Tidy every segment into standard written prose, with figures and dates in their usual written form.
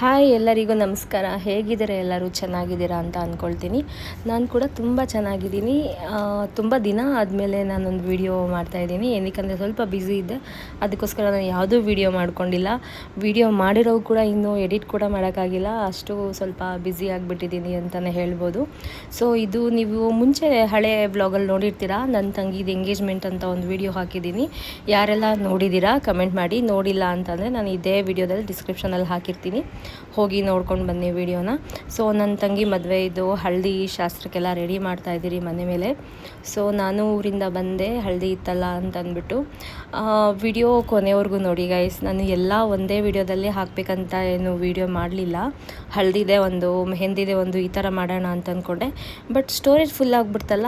Hi ಎಲ್ಲರಿಗೂ ನಮಸ್ಕಾರ. ಹೇಗಿದ್ದೀರಾ? ಎಲ್ಲರೂ ಚೆನ್ನಾಗಿದ್ದೀರಾ ಅಂತ ಅಂದ್ಕೊಳ್ತೀನಿ. ನಾನು ಕೂಡ ತುಂಬ ಚೆನ್ನಾಗಿದ್ದೀನಿ. ತುಂಬ ದಿನ ಆದಮೇಲೆ ನಾನೊಂದು ವಿಡಿಯೋ ಮಾಡ್ತಾಯಿದ್ದೀನಿ. ಏನಕ್ಕೆ ಸ್ವಲ್ಪ ಬ್ಯುಸಿ ಇದ್ದೆ, ಅದಕ್ಕೋಸ್ಕರ ನಾನು ಯಾವುದೂ ವಿಡಿಯೋ ಮಾಡ್ಕೊಂಡಿಲ್ಲ. ವಿಡಿಯೋ ಮಾಡಿರೋ ಕೂಡ ಇನ್ನೂ ಎಡಿಟ್ ಕೂಡ ಮಾಡೋಕ್ಕಾಗಿಲ್ಲ, ಅಷ್ಟು ಸ್ವಲ್ಪ ಬ್ಯುಸಿ ಆಗಿಬಿಟ್ಟಿದ್ದೀನಿ ಅಂತಲೇ ಹೇಳ್ಬೋದು. ಸೊ ಇದು ನೀವು ಮುಂಚೆ ಹಳೆ ವ್ಲಾಗಲ್ಲಿ ನೋಡಿರ್ತೀರಾ, ನನ್ನ ತಂಗಿದು ಎಂಗೇಜ್ಮೆಂಟ್ ಅಂತ ಒಂದು ವಿಡಿಯೋ ಹಾಕಿದ್ದೀನಿ. ಯಾರೆಲ್ಲ ನೋಡಿದ್ದೀರಾ ಕಮೆಂಟ್ ಮಾಡಿ. ನೋಡಿಲ್ಲ ಅಂತಂದರೆ ನಾನು ಇದೇ ವಿಡಿಯೋದಲ್ಲಿ ಡಿಸ್ಕ್ರಿಪ್ಷನಲ್ಲಿ ಹಾಕಿರ್ತೀನಿ, ಹೋಗಿ ನೋಡ್ಕೊಂಡು ಬನ್ನಿ ವಿಡಿಯೋನ. ಸೊ ನನ್ನ ತಂಗಿ ಮದುವೆ ಇದು ಹಳದಿ ಶಾಸ್ತ್ರಕ್ಕೆಲ್ಲ ರೆಡಿ ಮಾಡ್ತಾಯಿದ್ದೀರಿ ಮನೆ ಮೇಲೆ. ಸೊ ನಾನು ಊರಿಂದ ಬಂದೆ, ಹಳದಿ ಇತ್ತಲ್ಲ ಅಂತಂದ್ಬಿಟ್ಟು. ವಿಡಿಯೋ ಕೊನೆವರೆಗೂ ನೋಡಿ ಗೈಸ್. ನಾನು ಎಲ್ಲ ಒಂದೇ ವಿಡಿಯೋದಲ್ಲಿ ಹಾಕಬೇಕಂತ ಏನು ವಿಡಿಯೋ ಮಾಡಲಿಲ್ಲ. ಹಳದಿದೆ ಒಂದು, ಮೆಹಂದಿದೆ ಒಂದು, ಈ ಥರ ಮಾಡೋಣ ಅಂತ ಅಂದ್ಕೊಂಡೆ. ಬಟ್ ಸ್ಟೋರೇಜ್ ಫುಲ್ ಆಗಿಬಿಡ್ತಲ್ಲ,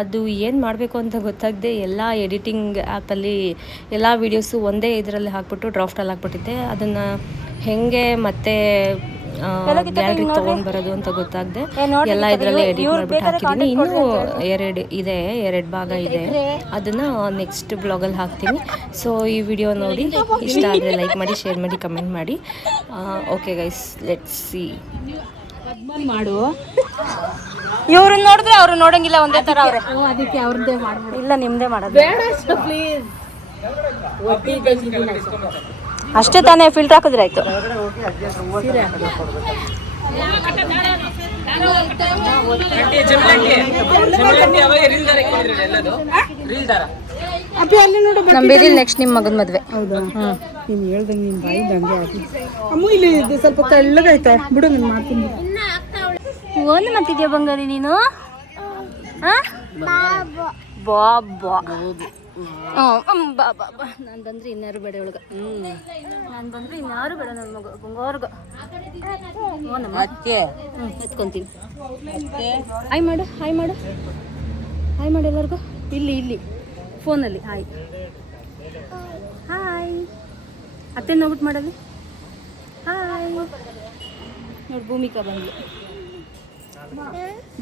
ಅದು ಏನು ಮಾಡಬೇಕು ಅಂತ ಗೊತ್ತಾಗದೆ ಎಲ್ಲ ಎಡಿಟಿಂಗ್ ಆ್ಯಪಲ್ಲಿ ಎಲ್ಲ ವೀಡಿಯೋಸು ಒಂದೇ ಇದರಲ್ಲಿ ಹಾಕ್ಬಿಟ್ಟು ಡ್ರಾಫ್ಟಲ್ಲಿ ಹಾಕ್ಬಿಟ್ಟಿದ್ದೆ. ಅದನ್ನು ಹೇಗೆ ಮತ್ತೆ ಗ್ಯಾಲರಿ ತೊಗೊಂಡು ಬರೋದು ಅಂತ ಗೊತ್ತಾಗದೆ ಎಲ್ಲ ಇದರಲ್ಲೇ ಎಡಿಟ್ ಮಾಡಿಬಿಟ್ಟು ಹಾಕಿದ್ದೀನಿ. ಇನ್ನೂ ಎರಡು ಭಾಗ ಇದೆ, ಅದನ್ನು ನೆಕ್ಸ್ಟ್ ಬ್ಲಾಗಲ್ಲಿ ಹಾಕ್ತೀನಿ. ಸೊ ಈ ವಿಡಿಯೋ ನೋಡಿ ಇಷ್ಟ ಆದರೆ ಲೈಕ್ ಮಾಡಿ, ಶೇರ್ ಮಾಡಿ, ಕಮೆಂಟ್ ಮಾಡಿ. Okay guys, let's see. ಮಾಡು. ಇವ್ರನ್ನ ನೋಡಿದ್ರೆ ಅವ್ರು ನೋಡಂಗಿಲ್ಲ, ಒಂದೇ ಥರ ಅವ್ರೆ. ಅದಕ್ಕೆ ಅವ್ರದ್ದೇ ಮಾಡ್ಬೋದು. ಇಲ್ಲ, ನಿಮ್ಮದೇ ಮಾಡೋದು. ಪ್ಲೀಸ್. ಅಷ್ಟೇ ತಾನೇ, ಫಿಲ್ಟರ್ ಹಾಕಿದ್ರೆ ಆಯಿತು. ನಮ್ಮ ಬೀದಿಲಿ ನೆಕ್ಸ್ಟ್ ನಿಮ್ಮ ಮಗನ ಮದುವೆ. ಹೌದಾ? ನೀನು ಹೇಳ್ದಂಗೆ ನೀನು ಬಾಯಿದಂಗೆ ಆಗಿ ಅಮ್ಮ. ಇಲ್ಲಿ ಸ್ವಲ್ಪ ತೆಳ್ಳಗಾಯ್ತಾ ಬಿಡು, ನೀನು ಮಾಡ್ತೀನಿ. ಒಂದು ಮತ್ತಿದ್ಯಾ ಬಂಗಾರಿ ನೀನು? ಬಾಬಾ ಬಾ ಬಾ ಬಾ. ನಾನು ಬಂದರೆ ಇನ್ಯಾರು ಬೇಡ ಒಳಗೆ. ನಾನು ಬಂದರೆ ಇನ್ಯಾರು ಬೇಡ ನನ್ನ ಮಗ ಬಂಗಾರ್ಗ. ಎತ್ಕೊಂತೀನಿ. ಹಾಯ್ ಮಾಡು, ಹಾಯ್ ಮಾಡು, ಹಾಯ್ ಮಾಡು ಎಲ್ಲರಿಗೂ. ಇಲ್ಲಿ ಫೋನಲ್ಲಿ ಹಾಯ್ ಹಾಯ್. ಅತ್ತೆ ನೋಡ್ಬಿಟ್ಟು ಮಾಡೋದು ಹಾಯ್. ನೋಡಿ, ಭೂಮಿಕಾ ಬಂದ್ಲು.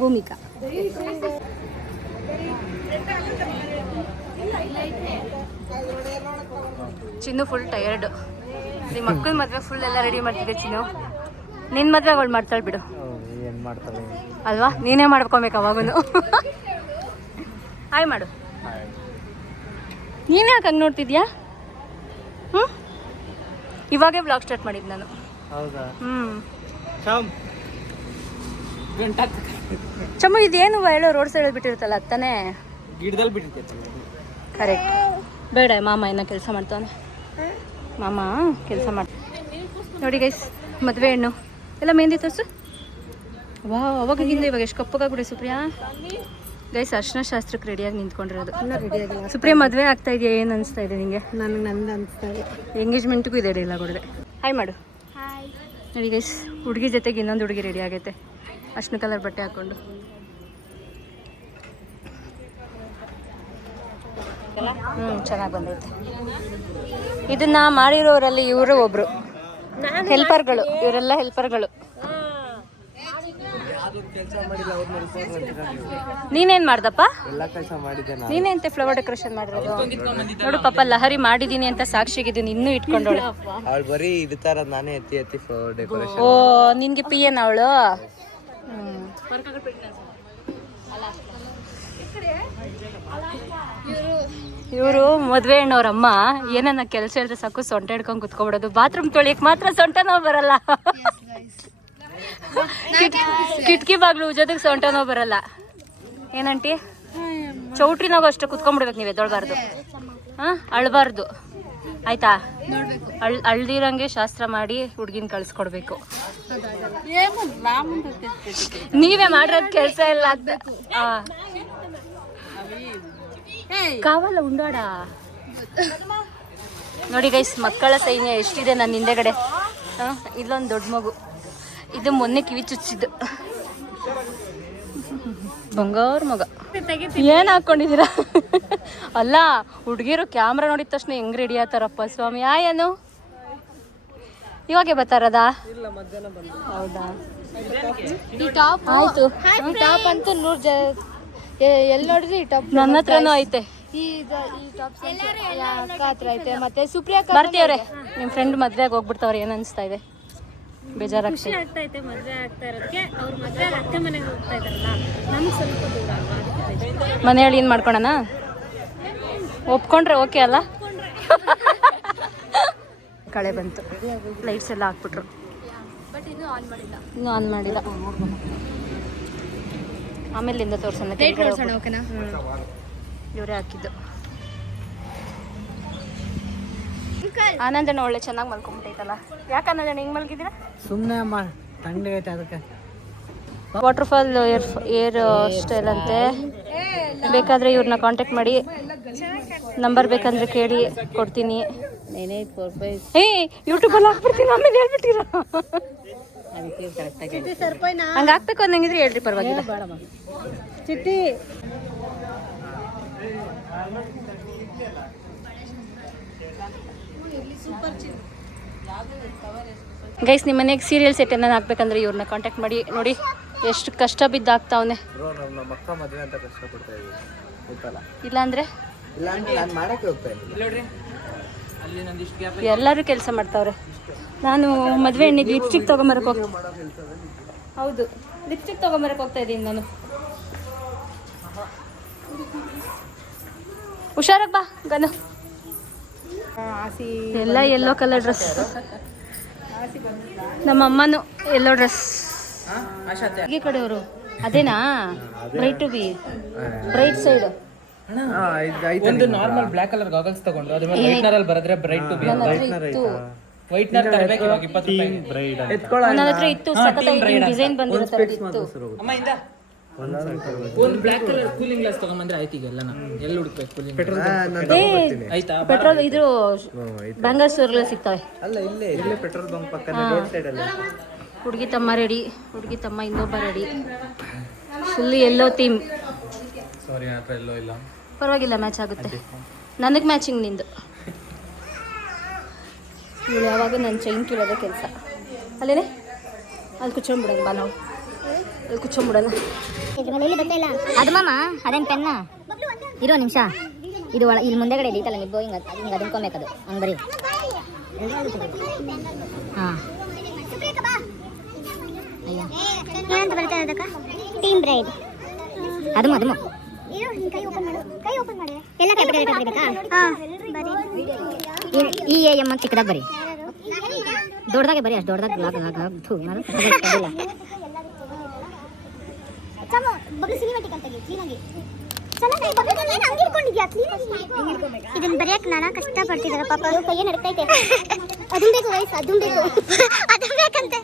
ಭೂಮಿಕಾ ಚಿನ್ನು ಫುಲ್ ಟಯರ್ಡು. ನಿಮ್ಮ ಮಕ್ಕಳ ಮದುವೆ ಫುಲ್ ಎಲ್ಲ ರೆಡಿ ಮಾಡ್ತಿದ್ದೆ ಚಿನ್ನು. ನಿನ್ನ ಮದುವೆ ಅವಳು ಮಾಡ್ತಾಳೆ ಬಿಡು ಅಲ್ವಾ? ನೀನೇ ಮಾಡ್ಕೊಬೇಕು ಅವಾಗೂ. ಹಾಯ್ ಮಾಡು. ನೀನು ಯಾಕೆ ಹಂಗೆ ನೋಡ್ತಿದ್ಯಾ? ಇವಾಗೇ ಬ್ಲಾಗ್ ಸ್ಟಾರ್ಟ್ ಮಾಡಿದ್ದು ನಾನು. ಚಮ್ಮ ಇದೇನು ಹೇಳೋ, ರೋಡ್ ಸೈಡಲ್ಲಿ ಬಿಟ್ಟಿರುತ್ತಲ್ಲ ಅತ್ತಾನೆ, ಗಿಡದಲ್ಲಿ ಬಿಟ್ಟಿರ್ತೈತೆ. ಕರೆಕ್ಟ್. ಬೇಡ, ಮಾಮ ಏನೋ ಕೆಲಸ ಮಾಡ್ತಾನೆ. ಮಾಮ ಕೆಲಸ ಮಾಡ್ತಾನೆ ನೋಡಿ ಗೈಸ್. ಮದುವೆ ಹೆಣ್ಣು ಎಲ್ಲ ಮೆಹಂದಿ ತೋರಿಸು. ವಾ, ಅವಾಗಿಂದ ಇವಾಗ ಎಷ್ಟು ಕಪ್ಪಗಾಗ್ಬಿಡಿ ಸುಪ್ರಿಯಾ. ಗೈಸ್ ಅರ್ಶಿನ ಶಾಸ್ತ್ರಕ್ಕೆ ರೆಡಿಯಾಗಿ ನಿಂತ್ಕೊಂಡಿರೋದು. ಸುಪ್ರಿಯಾ ಮದುವೆ ಆಗ್ತಾ ಇದೆಯಾ? ಏನು ಅನಿಸ್ತಾ ಇದೆ ನಿಮಗೆ? ನನಗೆ ನಂದು ಅನಿಸ್ತಾ ಇದೆ. ಎಂಗೇಜ್ಮೆಂಟ್ಗೂ ಇದೆ ಇಲ್ಲ ಕೊಡದೆ. ಹಾಯ್ ಮಾಡು. ನೋಡಿ ಗೈಸ್, ಹುಡುಗಿ ಜೊತೆಗೆ ಇನ್ನೊಂದು ಹುಡುಗಿ ರೆಡಿ ಆಗೈತೆ, ಅರ್ಶಿನ ಕಲರ್ ಬಟ್ಟೆ ಹಾಕ್ಕೊಂಡು. ಚೆನ್ನಾಗಿ ಬಂದೈತೆ. ಇದನ್ನ ಮಾಡಿರೋರಲ್ಲಿ ಇವರು ಒಬ್ರು ಹೆಲ್ಪರ್ಗಳು. ಇವರೆಲ್ಲ ಹೆಲ್ಪರ್ಗಳು. ನೀನೇನ್ ಮಾಡ್ದಪ್ಪ? ನೀನೇಂತೆ ಫ್ಲವರ್ ಡೆಕೋರೇಷನ್ ಮಾಡಿರೋದು ನೋಡು. ಪಾಪ ಲಹರಿ ಮಾಡಿದೀನಿ ಅಂತ ಸಾಕ್ಷಿಗಿದ್ದೀನಿ, ಇನ್ನೂ ಇಟ್ಕೊಂಡವಳು. ಓ, ನಿನ್ಗೆ ಪಿ ಎನ್ ಅವಳು. ಇವರು ಮದುವೆ ಹೆಣ್ಣವ್ರಮ್ಮ ಏನನ್ನ ಕೆಲಸ ಹೇಳಿದ್ರೆ ಸಾಕು ಸೊಂಟ ಹಿಡ್ಕೊಂಡು ಕುತ್ಕೊಬಿಡೋದು. ಬಾತ್ರೂಮ್ ತೊಳಿಯಕ್ಕೆ ಮಾತ್ರ ಸೊಂಟ ನೋವು ಬರಲ್ಲ. ಕಿಟಕಿ ಬಾಗ್ಲು ಉಜ್ಜೋದಕ್ಕೆ ಸೊಂಟ ನೋವು ಬರಲ್ಲ. ಏನಂಟಿ? ಚೌಟ್ರಿನಾಗ ಅಷ್ಟೇ ಕುತ್ಕೊಂಡ್ಬಿಡ್ಬೇಕು, ನೀವು ಎದ್ದೊಳ್ಬಾರ್ದು, ಅಳ್ಬಾರ್ದು ಆಯ್ತಾ? ಅಳ್ದಿರಂಗೆ ಶಾಸ್ತ್ರ ಮಾಡಿ ಹುಡ್ಗಿನ ಕಳ್ಸ್ಕೊಡ್ಬೇಕು. ನೀವೇ ಮಾಡಿರೋದು ಕೆಲಸ ಎಲ್ಲ ಅಂತ. ಕಾವಲ್ಲ ಉಂಡಾಡ. ನೋಡಿ ಗೈಸ್, ಮಕ್ಕಳ ಸೈನ್ಯ ಎಷ್ಟಿದೆ ನನ್ನ ಹಿಂದೆಗಡೆ. ಇಲ್ಲೊಂದು ದೊಡ್ಡ ಮಗು, ಇದು ಮೊನ್ನೆ ಕಿವಿ ಚುಚ್ಚಿದ್ದು ಬಂಗಾರ ಮಗ. ಏನು ಹಾಕ್ಕೊಂಡಿದ್ದೀರಾ? ಅಲ್ಲ, ಹುಡುಗಿರು ಕ್ಯಾಮ್ರಾ ನೋಡಿದ ತಕ್ಷಣ ಹೆಂಗ್ ರೆಡಿ ಆತಾರಪ್ಪ ಸ್ವಾಮಿ. ಏನು ಇವಾಗೆ ಬರ್ತಾರದ? ಹೌದಾ? ಈ ಟಾಪ್ ಆಯ್ತು. ಈ ಟಾಪ್ ಅಂತೂ ಎಲ್ಲಿ ನೋಡಿದ್ರಿ ಈ ಟಾಪ್ ನನ್ನ ಹತ್ರನೂ ಐತೆ. ಈ ಟಾಪ್ ಅಕ್ಕ ಹತ್ರ ಐತೆ. ಮತ್ತೆ ಸುಪ್ರಿಯಾ ಬರ್ತೀವ್ರೆ. ನಿಮ್ಮ ಫ್ರೆಂಡ್ ಮದ್ವೆಗೆ ಹೋಗ್ಬಿಡ್ತಾವ್ರೆ. ಏನು ಅನಿಸ್ತಾ ಇದೆ? ಬೇಜಾರಾಗ್ತದೆ. ಆಗ್ತೈತೆ ಮದುವೆ ಆಗ್ತಾ ಇರೋದಕ್ಕೆ. ಅವ್ರ ಮದುವೆ ಅತ್ತೆ ಮನೆಗೆ ಹೋಗ್ತಾ ಇದಾರಲ್ಲ, ನಮ್ಗೆ ಸ್ವಲ್ಪ ದೂರ ಅಲ್ವಾ, ಅದಕ್ಕೆ ಬೇಜಾರು. ಮನೆಯಲ್ಲಿ ಏನು ಮಾಡ್ಕೊಳಣ? ಒಪ್ಕೊಂಡ್ರೆ ಓಕೆ ಅಲ್ಲ? ಕಳೆ ಬಂತು, ಲೈಟ್ಸ್ ಎಲ್ಲ ಹಾಕ್ಬಿಟ್ರು, ಬಟ್ ಇನ್ನೂ ಆನ್ ಮಾಡಿಲ್ಲ. ಇನ್ನೂ ಆನ್ ಮಾಡಿಲ್ಲ. ಆಮೇಲಿಂದ ತೋರ್ಸೋಣ. ಓಕೆನಾ? ಇವರೇ ಹಾಕಿದ್ದು. ಆನಂದಣ್ಣ ಒಳ್ಳೆ ಚೆನ್ನಾಗಿ ಮಲ್ಕೊಂಬಿಟ್ಟೈತಲ್ಲ. ಯಾಕೆ ಆನಂದಣ್ಣ ಹಿಂಗೆ ಮಲ್ಗಿದ್ದೀರಾ? ಸುಮ್ಮನೆ ಅಮ್ಮ ಥಂಡಿ ಐತೆ ಅದಕ್ಕೆ. ವಾಟರ್ಫಾಲ್ ಏರ್ ಸ್ಟೈಲ್ ಅಂತೆ. ಬೇಕಾದರೆ ಇವ್ರನ್ನ ಕಾಂಟ್ಯಾಕ್ಟ್ ಮಾಡಿ, ನಂಬರ್ ಬೇಕಂದ್ರೆ ಕೇಳಿ ಕೊಡ್ತೀನಿ. ಯೂಟ್ಯೂಬಲ್ಲಿ ಹಾಕ್ಬಿಡ್ತೀನಿ, ಆಮೇಲೆ ಹೇಳ್ಬಿಟ್ಟಿರ. ಹಂಗೆ ಹಾಕ್ಬೇಕು ಅನ್ನಂಗಿದ್ರೆ ಹೇಳ್ರಿ, ಪರವಾಗಿಲ್ಲ. ಚಿಟ್ಟಿ ಗೈಸ್, ನಿಮ್ಮ ಮನೆಗೆ ಸೀರಿಯಲ್ ಸೆಟ್ ಏನಾರು ಹಾಕ್ಬೇಕಂದ್ರೆ ಇವ್ರನ್ನ ಕಾಂಟ್ಯಾಕ್ಟ್ ಮಾಡಿ. ನೋಡಿ ಎಷ್ಟು ಕಷ್ಟ ಬಿದ್ದು ಆಗ್ತಾವನೆ. ಇಲ್ಲಾಂದ್ರೆ ಎಲ್ಲರೂ ಕೆಲಸ ಮಾಡ್ತಾವ್ರೆ. ನಾನು ಮದುವೆ ಹೆಣ್ಣಿಗೆ ಲಿಪ್ಸ್ಟಿಕ್ ತೊಗೊಂಬರಕ್ಕೆ ಹೌದು, ಲಿಪ್ಸ್ಟಿಕ್ ತೊಗೊಂಬರಕ್ಕೆ ಹೋಗ್ತಾ ಇದ್ದೀನಿ ನಾನು. ಹುಷಾರಾಗಿ ಬಾ ಗನು. ಎಲ್ಲ ಯೆಲ್ಲೋ ಕಲರ್ ಡ್ರೆಸ್. ನಮ್ಮ ಅಮ್ಮನು ಯೆಲ್ಲೋ ಡ್ರೆಸ್. ಈ ಕಡೆಯವರು ಅದೇನಾ? Bright to be bright side. ಒಂದು ನಾರ್ಮಲ್ ಬ್ಲಾಕ್ ಕಲರ್ ಗಾಗಲ್ಸ್ ತಗೊಂಡು ಅದ್ರ ಮೇಲೆ ವೈಟ್ನರ್ ಅಲ್ಲಿ ಬರೆದ್ರೆ ಬ್ರೈಟ್ ಟು ಬಿ. ವೈಟ್ನರ್ ತರಬೇಕು ಇವಾಗ 20 ರೂಪಾಯಿ. ನನ್ನ ಹತ್ರ ಇತ್ತು, ಸಖತ್ತಾಗಿ ಡಿಸೈನ್ ಬಂದಿರೋ ಥರ ಇತ್ತು. ಅಮ್ಮ ಇಂದ ಒಂದು ಬ್ಲಾಕ್ ಕಲರ್ ಕೂಲಿಂಗ್ ಗ್ಲಾಸ್ ತಗೊಂಬಂದ್ರೆ ಆಯ್ತು. ಈಗ ಎಲ್ಲ ಎಲ್ಲಿ ಹುಡುಕ್ಬೇಕು ಕೂಲಿಂಗ್ ಆಯ್ತಾ? ಪೆಟ್ರೋಲ್ ಇದ್ರು ಬ್ಯಾಂಗಲ್ ಸ್ಟೋರ್ಗಳು ಸಿಗ್ತವೆ. ಇಲ್ಲೇ ಪೆಟ್ರೋಲ್ ಬಂಕ್ ಪಕ್ಕನೇ ರೋಡ್ ಸೈಡ್ ಅಲ್ಲಿ. ಹುಡುಗಿ ತಮ್ಮ ರೆಡಿ, ಹುಡುಗಿ ತಮ್ಮ ಇನ್ನೊಬ್ಬ ready. Full yellow theme. Sari ಹತ್ರ ಎಲ್ಲೋ ಇಲ್ಲ, ಪರವಾಗಿಲ್ಲ, ಮ್ಯಾಚ್ ಆಗುತ್ತೆ. ನನಗೆ ಮ್ಯಾಚಿಂಗ್ ನಿಂದು. ಇವಳು ಯಾವಾಗ ನನ್ನ ಚೈನ್ ಕೀಳೋದೇ ಕೆಲಸ. ಅಲ್ಲೇನೆ ಅಲ್ಲಿ ಕುಚ್ಕೊಂಡ್ಬಿಡೋಣ ಬಾ, ನಾವು ಅಲ್ಲಿ ಕುಚ್ಕೊಂಡ್ಬಿಡೋಣ. ಅದು ಮಾಮ ಅದೇನು ಪೆನ್ನ ಇರೋ ನಿಮಿಷ. ಇದು ಇಲ್ಲಿ ಮುಂದೆಗಡೆ ಇದೈತಲ್ಲ ನಿಬ್ಬು, ಹಿಂಗೆ ಹಿಂಗೆ ಅದ್ಕೊಬೇಕದು ಹಂಗೆ ಬರೀ. ಹಾಂ ಅಯ್ಯ ಏನಂತ ಬರ್ತಾ ಇರೋದಕ್ಕ? Team bride. ಅದಮ್ಮ ಅದಮ್ಮ ಎಲ್ಲ ಕ್ಯಾಪಿಟಲ್ ಲೆಟರ್ ಬರೀಬೇಕಾ? ಹಾಂ ಬರೀ. EAM ಅಂತ ಚಿಕ್ಕದಾಗಿ ಬರೀ, ದೊಡ್ಡದಾಗೆ ಬರೀ. ಅಷ್ಟು ದೊಡ್ಡದಾಗಿ ನಾನು ಇದನ್ನ ಬರೆಯಕ್ಕೆ ನಾನು ಕಷ್ಟಪಡ್ತಿದ್ದಾರೆ ಪಾಪ. ಅದು ಕೈಯೇ ನಡ್ತೈತೆ. ಅದನ್ನ ಬೇಕು ವಯಸ್ಸು, ಅದನ್ನ ಬೇಕು, ಅದನ್ನ ಬೇಕಂತೆ.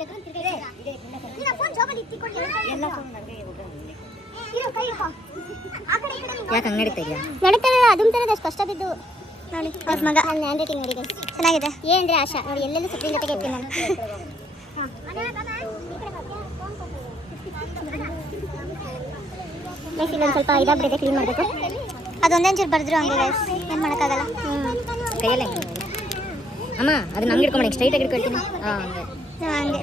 ಯಾಕೆ ಹಂಗೆ ನಡೀತಾ ಇದೆಯಾ? ನಡೀತಾರಲ್ಲ, ಅದನ್ನ ತರೋದು ಅಷ್ಟು ಕಷ್ಟ ಬಿದ್ದು ನೋಡಿ. ಅವ್ರ ಮಗ ನನ್ನ ಹ್ಯಾಂಡ್ ರೈಟಿಂಗ್ ನೋಡಿ ಚೆನ್ನಾಗಿದೆ. ಏನಂದ್ರೆ ಆಶಾ ನೋಡಿ, ಎಲ್ಲೆಲ್ಲೂ ಸುಪ್ರೀಂ ಜೊತೆಗೆ ಇರ್ತೀನಿ ನಾನು. ಗೈಸ್ ಇಲ್ಲೊಂದು ಸ್ವಲ್ಪ ಇದಾಗ್ಬಿಟ್ಟಿದೆ, ಕ್ಲೀನ್ ಮಾಡಬೇಕು. ಅದೊಂದೇನು ಚೂರು ಬರೆದ್ರು ಹಂಗೆ ಗೈಸ್, ಏನು ಮಾಡೋಕ್ಕಾಗಲ್ಲ. ಕೈಯಲ್ಲೇ ಅಮ್ಮ ಅದನ್ನ ಹಂಗೆ ಇಟ್ಕೊಂಬಡಿ, ಸ್ಟ್ರೈಟಾಗಿ ಇಟ್ಕೊಳ್ತೀನಿ. ಹಂಗೆ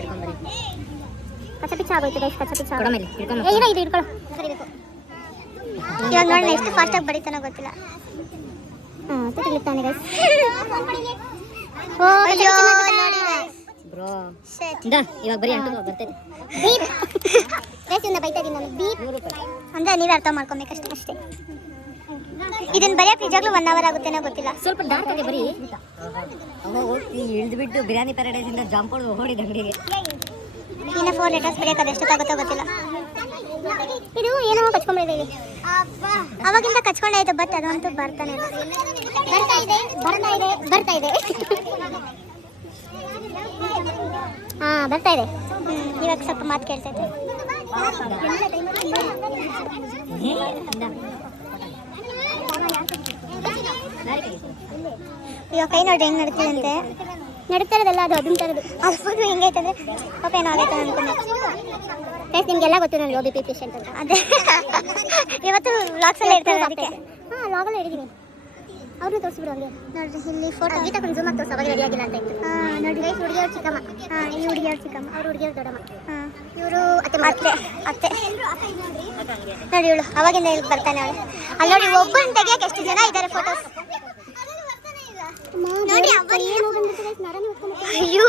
ಕಚ್ಚ ಪಿಚ್ಚ ಆಗೋಯ್ತು ಗೈಸ್, ಕಚ್ಚ ಪಿಚ್ಚ ಕೊಡ ಮೇಲೆ ಇಟ್ಕೊಂಡು. ಏನೋ ಇದು ಇಟ್ಕೊಳ್ಳೋ, ಸರಿಬೇಕು. ಇವಾಗ ನೋಡಿ ಎಷ್ಟು ಫಾಸ್ಟಾಗಿ ಬಡಿತಾನೋ ಗೊತ್ತಿಲ್ಲ. ತೆಗಿಲಿತ್ತಾನೆ ಗೈಸ್. ಓ ಅಯ್ಯೋ ನೋಡಿ ಗೈಸ್ ಬ್ರೋ, ಇವಾಗ ಬರೀ ಅಂಟು ಬರ್ತೈತೆ. ಬೀಪ್ ಗೈಸ್ ಇಂದ ಬೈತಾ ಇದೀನಿ ನಾನು. ಬೀಪ್ ಅಂದ್ರೆ ನೀವೇ ಅರ್ಥ ಮಾಡ್ಕೊಬೇಕಷ್ಟೇ ಅಷ್ಟೇ. ಇದನ್ನ ಬರೆಯಕ್ಕೆ ನಿಜಾಗ್ಲೂ 1 ಅವರ್ ಆಗುತ್ತೇನೋ ಗೊತ್ತಿಲ್ಲ. ಸ್ವಲ್ಪ ಡಾರ್ಕ್ ಆಗಿ ಬರೀ. ಇಳಿದು ಬಿಟ್ಟು ಬಿರಿಯಾನಿ ಪ್ಯಾರಡೈಸ್ ಇಂದ ಜಾಂಪೋಡ್ ಓಡಿದ ಅಂಗಡಿಗೆ. ಇನ್ನು 4 ಲೆಟರ್ಸ್ ಬರೆಯಕ್ಕೆ ಅದೆಷ್ಟೊತ್ತಾಗುತ್ತೋ ಗೊತ್ತಿಲ್ಲ. ಇದು ಏನೋ ಕಚ್ಕೊಂಡ್ಬಿಟ್ಟಿದೆ. ಅವಾಗಿಂದ ಕಚ್ಕೊಂಡಾಯ್ತು, ಬಟ್ ಅದಂತೂ ಬರ್ತಾನೆ ಇಲ್ಲ. ಬರ್ತಾ ಇದೆ ಬರ್ತಾ ಇದೆ ಬರ್ತಾ ಇದೆ. ಹಾಂ ಬರ್ತಾ ಇದೆ. ಇವಾಗ ಸ್ವಲ್ಪ ಮಾತು ಕೇಳ್ತೈತೆ. ಇವಾಗ ಕೈ ನೋಡಿ ಹೆಂಗೆ ನಡ್ತಿದಂತೆ. ನಡೀತಾ ಇರೋದಲ್ಲ, ಅದು ಅದನ್ನ ತರೋದು. ಅದು ಫುಲ್ ಹೆಂಗೈತಂದ್ರೆ ಪಾಪ ಏನೋ ಆಗೈತೆ ಅನ್ಕೊಂಡು. ಗೈಸ್ ನಿಮಗೆಲ್ಲ ಗೊತ್ತು ನಾನು ಲೋ BP ಪೇಷಂಟ್ ಅಂತ. ಅದೇ ಇವತ್ತು ವ್ಲಾಗ್ಸಲ್ಲೇ ಇರ್ತಾರೆ ಅದಕ್ಕೆ. ಹಾಂ ವ್ಲಾಗಲ್ಲೇ ಹಿಡಿದೀನಿ. ಅವ್ರನ್ನ ತೋರಿಸ್ಬಿಡು ಹಂಗೆ ನೋಡ್ರಿ. ಇಲ್ಲಿ ಫೋಟೋ ಗೀತಾ ಕೊಂಡು ಜೂಮ್ ಆಗಿ ತೋರಿಸಿ, ಅವಾಗ ರೆಡಿ ಆಗಿಲ್ಲ ಅಂತ ಇತ್ತು. ಹಾಂ ನೋಡಿ ಗೈಸ್, ಹುಡುಗಿಯವ್ರ ಚಿಕ್ಕಮ್ಮ. ಹಾಂ ಈ ಹುಡುಗಿಯವ್ರ ಚಿಕ್ಕಮ್ಮ, ಅವ್ರು ಹುಡುಗಿಯವ್ರ ದೊಡ್ಡಮ್ಮ. ಹಾಂ ಇವರು ಅತ್ತೆ ಅತ್ತೆ ಅತ್ತೆ ನೋಡಿ. ಇವಳು ಅವಾಗಿಂದ ಇಲ್ಲಿ ಬರ್ತಾನೆ ಅವಳು. ಅಲ್ಲಿ ನೋಡಿ ಒಬ್ಬನ ತೆಗಿಯಕ್ಕೆ ಎಷ್ಟು ಜನ ಇದ್ದಾರೆ ಫೋಟೋಸ್ ನೋಡಿ. ಅಯ್ಯೋ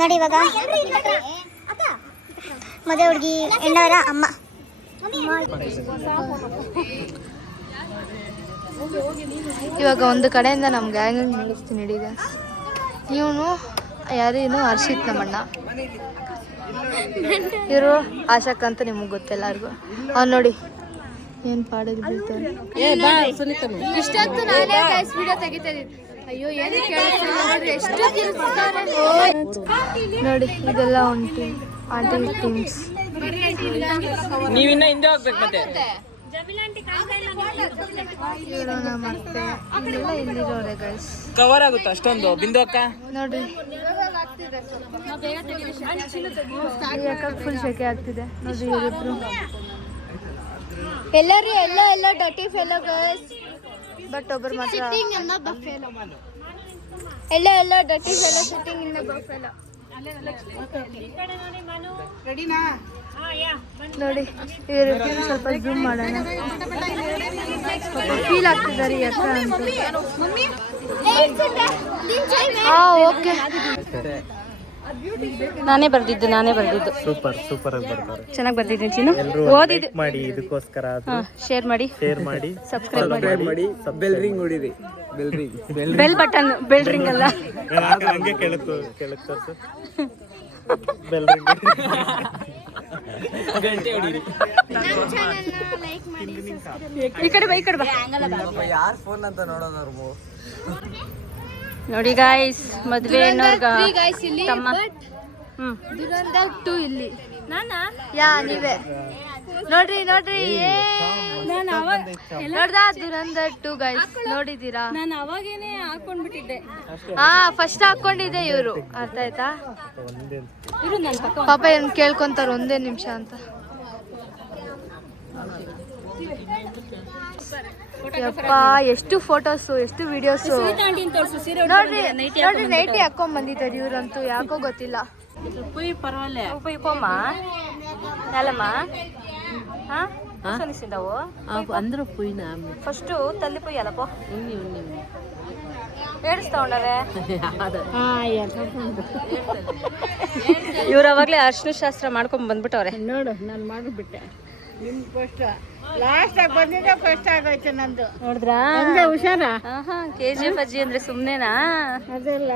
ನೋಡಿ ಇವಾಗ ಮದುವೆ ಹುಡುಗಿ ಹೆಣ್ಣವರ ಅಮ್ಮ. ಇವಾಗ ಒಂದು ಕಡೆಯಿಂದ ನಮ್ಮ ಗ್ಯಾಂಗ್ ನಿಲ್ಲಿಸ್ತೀನಿ ಈಗ. ಇವನು ಯಾರೇನು ಹರ್ಷಿತ್ ನಮ್ಮಣ್ಣ, ಇವರು ಆಶಾಕ್ ಅಂತ ನಿಮ್ಗೆ ಗೊತ್ತೆಲ್ಲರಿಗೂ. ಅವ್ನು ನೋಡಿ ಏನು ಪಾಡೋದು ಬೀಳ್ತಾರೆ. ಇಷ್ಟೊತ್ತು ನಾನೇ ವಿಡಿಯೋ ತೆಗಿತಾ ಇದ್ದೀನಿ. ಅಯ್ಯೋ ಏನು ಕೇಳಿಸ್ತಾರೆ, ಎಷ್ಟು ತಿರ್ಸ್ತಾರೆ ನೋಡಿ. ಇದೆಲ್ಲ ಉಂಟು ಆಂಟಿ ಟೀಮ್ಸ್. ನೀವಿನ್ನ ಹಿಂದೆ ಹೋಗ್ಬೇಕು ಮತ್ತೆ. ಇರೋಣ ಮತ್ತೆ ಇಲ್ಲೆಲ್ಲ ಇಲ್ಲಿರೋರೆ ಗೈಸ್. ಕವರ್ ಆಗುತ್ತೆ ಅಷ್ಟೊಂದು ಬಿಂದು ಅಕ್ಕ ನೋಡ್ರಿ ಫುಲ್ ಶೆಕೆ ಆಗ್ತಿದೆ ನೋಡ್ರಿ ಇವರಿಬ್ರು. ಎಲ್ಲರೂ ಎಲ್ಲ ಡರ್ಟಿ ಫೆಲೋ ಗೈಸ್. ಬಟ್ ಒಬ್ಬರು ಮಾತ್ರ ಎಲ್ಲ dirty fellow sitting in the buffalo. ನೋಡಿ ಇವರಿಬ್ರು ಸ್ವಲ್ಪ ಜೂಮ್ ಮಾಡೋಣ. ಫೀಲ್ ಆಗ್ತಿದ್ದಾರೆ ಅಕ್ಕ ಅಂತ. ಓಕೆ ನಾನೇ ಬರ್ದಿದ್ದು. ಸೂಪರ್ ಆಗಿ ಬರ್ತಾರೆ. ಚೆನ್ನಾಗಿ ಬರ್ದಿದ್ದೀನಿ ಚಿನ್ನು. ಓದಿದ್ದು ಮಾಡಿ ಇದಕ್ಕೋಸ್ಕರ ಶೇರ್ ಮಾಡಿ ಸಬ್ಸ್ಕ್ರೈಬ್ ಮಾಡಿ ಬೆಲ್ ರಿಂಗ್ ಹೊಡಿರಿ. ಬೆಲ್ ಬಟನ್, ಬೆಲ್ ರಿಂಗ್ ಅಲ್ಲ. ಹಂಗೆ ಕೆಳಕ್ಕೆ ಬೆಲ್ ರಿಂಗ್ ಗಂಟೆ ಹೊಡೀರಿ. ಈ ಕಡೆ ಬಾ ಯಾರ್ ಫೋನ್ ಅಂತ ನೋಡೋದು. ನೋಡಿ ಗಾಯ್ಸ್, ಮದ್ವೆ ತಮ್ಮ ದುರಂಧರ್ 2 ಇಲ್ಲಿ ಯಾ ನೀವೇ ನೋಡ್ರಿ ನೋಡ್ದಾ ದುರಂಧರ್ 2 ಗೈಸ್ ನೋಡಿದೀರಾ? ನಾನು ಅವಾಗೇನೆ ಹಾಕೊಂಡ್ಬಿಟ್ಟಿದ್ದೆ. ಫಸ್ಟ್ ಹಾಕೊಂಡಿದ್ದೆ ಇವರು. ಅರ್ಥ ಆಯ್ತಾ? ಪಾಪ ಏನ್ ಕೇಳ್ಕೊಂತಾರ ಒಂದೇ ನಿಮಿಷ ಅಂತ. ಯಪ್ಪ ಎಷ್ಟು ಫೋಟೋಸು ಎಷ್ಟು ವಿಡಿಯೋಸು ನೋಡ್ರಿ. ನೈಟಿ ಹಾಕೊಂಡ್ ಬಂದಿದ್ದಾರೆ ಇವ್ರಂತೂ, ಯಾಕೋ ಗೊತ್ತಿಲ್ಲ. అందరూ పోయినా ఫస్ట్ తల్లి పోయాలపో ఏడుస్తా ఉండవే. ಇವ್ರು ಅವಾಗಲೇ ಅರ್ಶಿನ ಶಾಸ್ತ್ರ ಮಾಡ್ಕೊಂಡ್ ಬಂದ್ಬಿಟ್ಟವ್ರೆ. ನೋಡು ನಾನು ಮಾಡಿಬಿಟ್ಟೆ. ನಿಮ್ ಫಸ್ಟ್ ಲಾಸ್ಟ್ ಆಗಿ ಬಂದಿದ್ದೆ, ಫಸ್ಟ್ ಆಗೋಯ್ತು ನಂದು. ನೋಡಿದ್ರಾ? ಹುಷಾರ. KGF ಅಜ್ಜಿ ಅಂದ್ರೆ ಸುಮ್ನೆನಾ? ಅದೆಲ್ಲ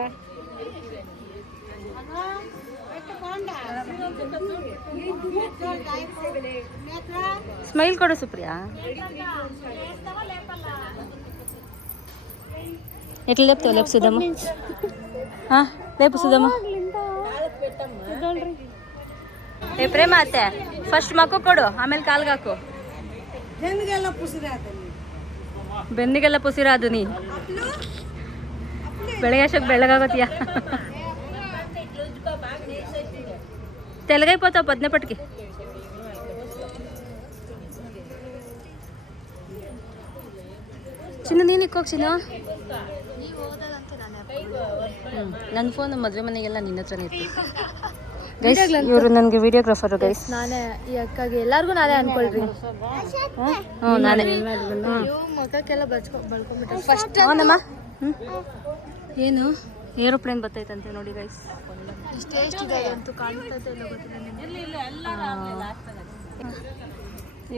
ಸ್ಮೈಲ್ ಕೊಡು ಸುಪ್ರಿಯಾ. ఎట్లా లేపుతావు? లేపు సుధమ్మ, లేపు సుధమ్మ. ఏ ప్రేమ అತ್ತೆ ఫస్ట్ మక్క ಕೊಡು, ಆಮೇಲೆ ಕಾಲ್ಗೆ ಹಾಕು. ಬೆನ್ನಿಗೆಲ್ಲ ಪುಸಿರಾದು ನೀ ಬೆಳಗ್ಗೆ ಅಷ್ಟಕ್ಕೆ ಬೆಳಗಾಗತ್ತೀಯ. తెలగైపోతావు పద్నపటికి. ಚಿನ್ನ ನೀನು ಇಕ್ಕೋಗಿ ಚಿನ್ನ. ನನ್ನ ಫೋನ್ ಮದುವೆ ಮನೆಗೆಲ್ಲ ನಿನ್ನ ಹತ್ರನೇ ಇತ್ತು ಗೈಸ್. ಇವರು ನನಗೆ ವಿಡಿಯೋಗ್ರಾಫರು ಗೈಸ್. ನಾನೇ ಈ ಅಕ್ಕಗೆ ಎಲ್ಲಾರ್ಗು ನಾನೇ ಅನ್ಕೊಳ್ರಿ. ನಾನೇ ಮುಖಕ್ಕೆಲ್ಲ ಬಳ್ಕೊಂಡ್ಬಿಟ್ರೆ ಫಸ್ಟ್ ಅವನಮ್ಮ. ಏನು ಏರೋಪ್ಲೇನ್ ಬರ್ತೈತಂತೆ ನೋಡಿ ಗೈಸ್. ಟೇಸ್ಟ್ ಇದೆ ಅಂತೂ ಕಾಣ್ತದೆ ಇಲ್ಲ ಗೊತ್ತಿಲ್ಲ ನಿಮಗೆ.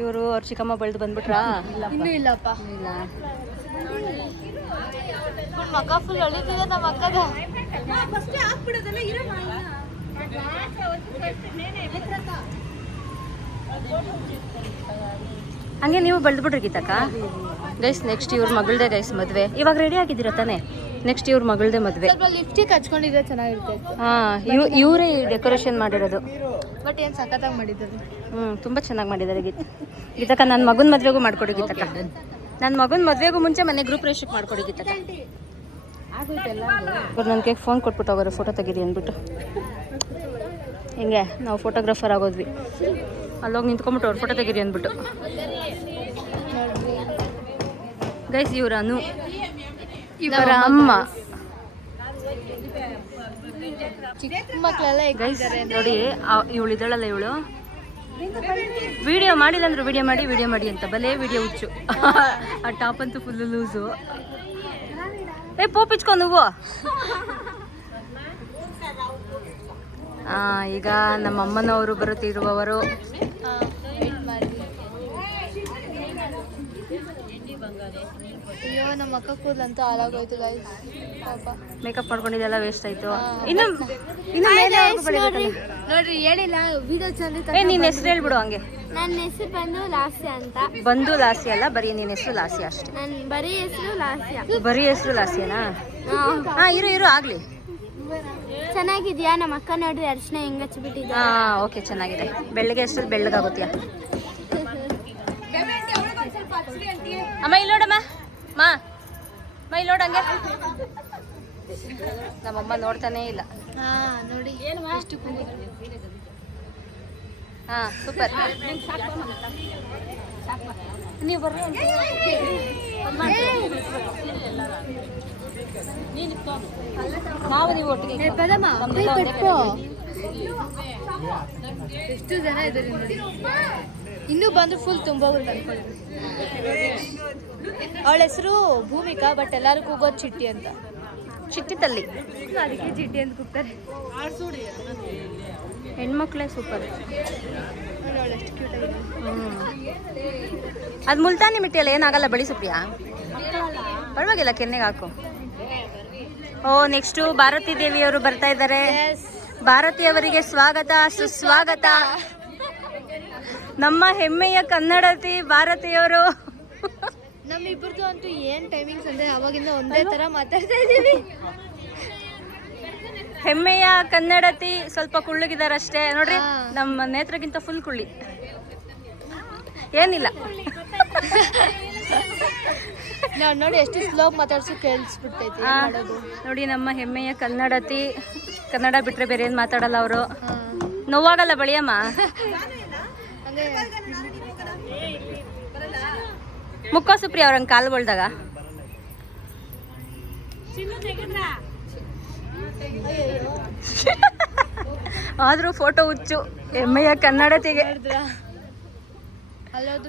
ಇವರು ಅವ್ರ ಚಿಕ್ಕಮ್ಮ ಬೆಳೆದು ಬಂದ್ಬಿಟ್ರಾ? ಇನ್ನೂ ಇಲ್ಲಪ್ಪ. ಇಲ್ಲ ಮಕ್ಕ ಫುಲ್ ಹೊಳಿತಿದೆ ನಮ್ಮ ಅಕ್ಕದ. ಹಂಗೆ ನೀವು ಬೆಳೆದ್ಬಿಟ್ರಿ ಗೀತಕ್ಕ ಗೈಸ್. ನೆಕ್ಸ್ಟ್ ಇವ್ರ ಮಗಳದೇ ಗೈಸ್ ಮದುವೆ. ಇವಾಗ ರೆಡಿ ಆಗಿದ್ದೀರಾ ತಾನೇ? ನೆಕ್ಸ್ಟ್ ಇವ್ರ ಮಗಳದೇ ಮದುವೆ. ಸ್ವಲ್ಪ ಲಿಪ್ಸ್ಟಿಕ್ ಹಚ್ಕೊಂಡಿದ್ರೆ ಚೆನ್ನಾಗಿರ್ತೈತೆ. ಇವರೇ ಡೆಕೋರೇಷನ್ ಮಾಡಿರೋದು. ಬಟ್ ಏನು ಸಖತ್ತಾಗಿ ಮಾಡಿದ್ದಾರೆ. ತುಂಬ ಚೆನ್ನಾಗಿ ಮಾಡಿದ್ದಾರೆ ಗೀತಕ್ಕ. ನನ್ನ ಮಗನ ಮದುವೆಗೂ ಮಾಡ್ಕೊಡಿ ಗೀತಕ್ಕ. ನನ್ನ ಮಗನ ಮದುವೆಗೂ ಮುಂಚೆ ಮನೆ ಗ್ರೂಪ್ ರೇಷಕ್ ಮಾಡ್ಕೊಡಿ ಗೀತಕ್ಕ. ಇವ್ರು ನನಗೆ ಫೋನ್ ಕೊಟ್ಬಿಟ್ಟು ಹೋಗೋರು ಫೋಟೋ ತೆಗೀರಿ ಅಂದ್ಬಿಟ್ಟು. ಹಿಂಗೆ ನಾವು ಫೋಟೋಗ್ರಾಫರ್ ಆಗೋದ್ವಿ. ಅಲ್ಲೋಗಿ ನಿಂತ್ಕೊಂಡ್ಬಿಟ್ಟು ಅವ್ರು ಫೋಟೋ ತೆಗೀರಿ ಅಂದ್ಬಿಟ್ಟು. ಗೈಸ್ ಇವ್ರ ಅನು, ಇವರ ಅಮ್ಮ. ಚಿಕ್ಕ ಮಕ್ಕಳೆಲ್ಲ ಗೈಸ್ ನೋಡಿ, ಇವಳು ಇದ್ದಾಳಲ್ಲ, ಇವಳು ವಿಡಿಯೋ ಮಾಡಿಲ್ಲ ಅಂದ್ರು ವಿಡಿಯೋ ಮಾಡಿ ಅಂತ ಬಲೇ ವಿಡಿಯೋ ಹುಚ್ಚು. ಆ ಟಾಪ್ ಅಂತೂ ಫುಲ್ಲು ಲೂಸು. ಪೋಪಿಚ್ಕೊ నువ్వు. ಈಗ ನಮ್ಮ ಅಮ್ಮನವರು ಬರುತ್ತಿರುವವರು. ಅಯ್ಯೋ ನಮ್ಮ ಅಕ್ಕ ಕೂದಲಂತೂ ಹಾಳಾಗೋಯ್ತು ಗೈಸ್. ಪಾಪ ಮೇಕಪ್ ಮಾಡ್ಕೊಂಡಿದ್ದೆಲ್ಲ ವೇಸ್ಟ್ ಆಯ್ತು. ಇನ್ನು ಮೇಲೆ ನೋಡ್ರಿ ಹೇಳಿಲ್ಲ ವಿಡಿಯೋ ಚಂದ. ನಿನ್ನ ಹೆಸರು ಹೇಳ್ಬಿಡು ಹಂಗೆ. ನನ್ನ ಹೆಸರು ಬಂದು ಲಾಸ್ಯ ಅಂತ. ಬಂದು ಲಾಸ್ಯ ಅಲ್ಲ, ಬರೀ ನಿನ್ನ ಹೆಸರು ಲಾಸ್ಯ ಅಷ್ಟೇ. ನನ್ನ ಬರೀ ಹೆಸರು ಲಾಸ್ಯ. ಬರೀ ಹೆಸರು ಲಾಸ್ಯನಾ? ಇರು ಆಗ್ಲಿ. ಚೆನ್ನಾಗಿದ್ಯಾ? ನಮ್ಮ ಅಕ್ಕ ನೋಡ್ರಿ ಅರ್ಶಿನ ಹೆಂಗ್ ಹಚ್ಬಿಟ್ಟಿದ್ದೆ. ಓಕೆ, ಚೆನ್ನಾಗಿದೆ. ಬೆಳ್ಳಗೆ ಎಷ್ಟು ಬೆಳ್ಳಗಾಗುತ್ತೀಯ ಅಮ್ಮ. ಇಲ್ಲಿ ನೋಡಮ್ಮ, ಮಾ ಇಲ್ಲಿ ನೋಡಂಗೆ. ನಮ್ಮಮ್ಮ ನೋಡ್ತಾನೇ ಇಲ್ಲ. ನೋಡಿ ಎಷ್ಟು ಸೂಪರ್. ನೀವು ಬರ್ರಿ ಅಂತ ನಾವು ನೀವು ಒಟ್ಟಿಗೆ ಎಷ್ಟು ಜನ ಇದ್ದಾರೆ ನೋಡಿ. ಇನ್ನೂ ಬಂದು ಫುಲ್ ತುಂಬ ಅವಳ ಹೆಸರು ಭೂಮಿಕಾ, ಬಟ್ ಎಲ್ಲರೂ ಕೂಗೋದು ಚಿಟ್ಟಿ ಅಂತ. ಚಿಟ್ಟಿ ತಲ್ಲಿ, ಅದಕ್ಕೆ ಚಿಟ್ಟಿ ಅಂತ ಕೂಗ್ತಾರೆ. ಹೆಣ್ಮಕ್ಳೇ ಸೂಪರ್. ಅವಳು ಎಷ್ಟು ಕ್ಯೂಟ್ ಆಗಿದೆ. ಅದು ಮುಲ್ತಾನಿ ಮಿಟ್ಟಿಯಲ್ಲ, ಏನಾಗಲ್ಲ. ಬಳಿ ಸುಪ್ರಿಯಾ ಪರವಾಗಿಲ್ಲ, ಕೆನ್ನೆಗೆ ಹಾಕು. ನೆಕ್ಸ್ಟು ಭಾರತಿ ದೇವಿಯವರು ಬರ್ತಾ ಇದ್ದಾರೆ. ಭಾರತಿಯವರಿಗೆ ಸ್ವಾಗತ, ಸುಸ್ವಾಗತ. ನಮ್ಮ ಹೆಮ್ಮೆಯ ಕನ್ನಡತಿ ಭಾರತಿಯವರು. ನಮ್ಮಿಬ್ಬರದು ಅಂತೂ ಏನು ಟೈಮಿಂಗ್ಸ್ ಅಂದರೆ ಅವಾಗಿಂದ ಒಂದೇ ಥರ ಮಾತಾಡ್ತಾ ಇದ್ದೀವಿ. ಹೆಮ್ಮೆಯ ಕನ್ನಡತಿ ಸ್ವಲ್ಪ ಕುಳ್ಳಿಗಿದಾರಷ್ಟೇ ನೋಡ್ರಿ. ನಮ್ಮ ನೇತ್ರಗಿಂತ ಫುಲ್ ಕುಳ್ಳಿ, ಏನಿಲ್ಲ. ನಾವು ನೋಡಿ ಎಷ್ಟು ಸ್ಲೋ ಮಾತಾಡ್ಸಿ ಕೇಳಿಸ್ಬಿಡ್ತೈತಿ. ನೋಡಿ ನಮ್ಮ ಹೆಮ್ಮೆಯ ಕನ್ನಡತಿ. ಕನ್ನಡ ಬಿಟ್ರೆ ಬೇರೆ ಏನು ಮಾತಾಡಲ್ಲ ಅವರು. ನೋವಾಗಲ್ಲ ಬಳಿಯಮ್ಮ? ಮುಕ್ಕೋ ಸುಪ್ರಿಯ ಅವ್ರಂಗೆ ಕಾಲ್ಗೊಳ್ದಾಗ. ಆದ್ರೂ ಫೋಟೋ ಹುಚ್ಚು ಹೆಮ್ಮೆಯ ಕನ್ನಡತಿಗೆ.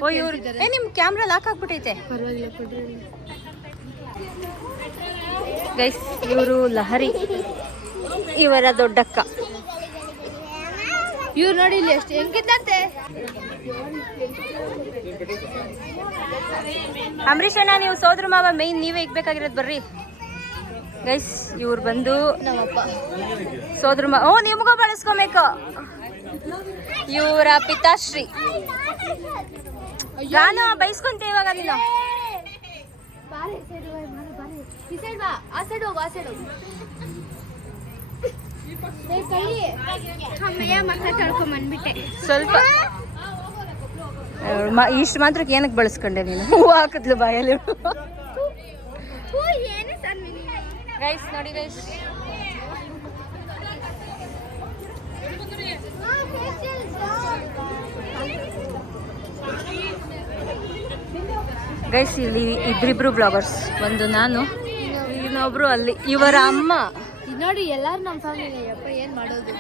ಓ ಇವ್ರು ನಿಮ್ ಕ್ಯಾಮ್ರಾ ಲಾಕ್ ಆಗ್ಬಿಟ್ಟೈತೆ. ಗೈಸ್, ಇವರು ಲಹರಿ, ಇವರ ದೊಡ್ಡಕ್ಕ. ಇವ್ರು ನೋಡಿ ಇಲ್ಲಿ ಎಷ್ಟು ಹೆಂಗಿದ್ದಂತೆ. ಅಂಬರೀಷ್ ಅಣ್ಣ, ನೀವು ಸೋದ್ರ ಮಾವ ಮೇಯ್ನ್ ನೀವೇ ಇಕ್ಬೇಕಾಗಿರೋದು. ಬರ್ರಿ ಗೈಸ್, ಇವ್ರು ಬಂದು ನಮ್ಮಪ್ಪ ಸೋದ್ರ ಮಾವ. ನಿಮಗೂ ಬಳಸ್ಕೊಬೇಕು. ಇವರ ಪಿತಾಶ್ರೀ. ನಾನು ಬೈಸ್ಕೊಂತೆ ಇವಾಗ. ನೀನು ಸ್ವಲ್ಪ ಇಷ್ಟು ಮಾತ್ರಕ್ಕೆ ಏನಕ್ಕೆ ಬಳಸ್ಕೊಂಡೆ ನೀನು? ಹೂವು ಹಾಕಿದ್ಲು ಬಾಯಲ್ಲಿ. ರೈಸ್ ನೋಡಿ ರೈಸ್. ಗೈಸ್, ಇಲ್ಲಿ ಇಬ್ರಿಬ್ರು ಬ್ಲಾಗರ್ಸ್. ಒಂದು ನಾನು, ಇನ್ನೊಬ್ರು ಅಲ್ಲಿ ಇವರ ಅಮ್ಮ. ನೋಡಿ ಎಲ್ಲಾರು ನಮ್ಮ ಫ್ಯಾಮಿಲಿ. ಅಪ್ಪ ಏನು ಮಾಡೋದು?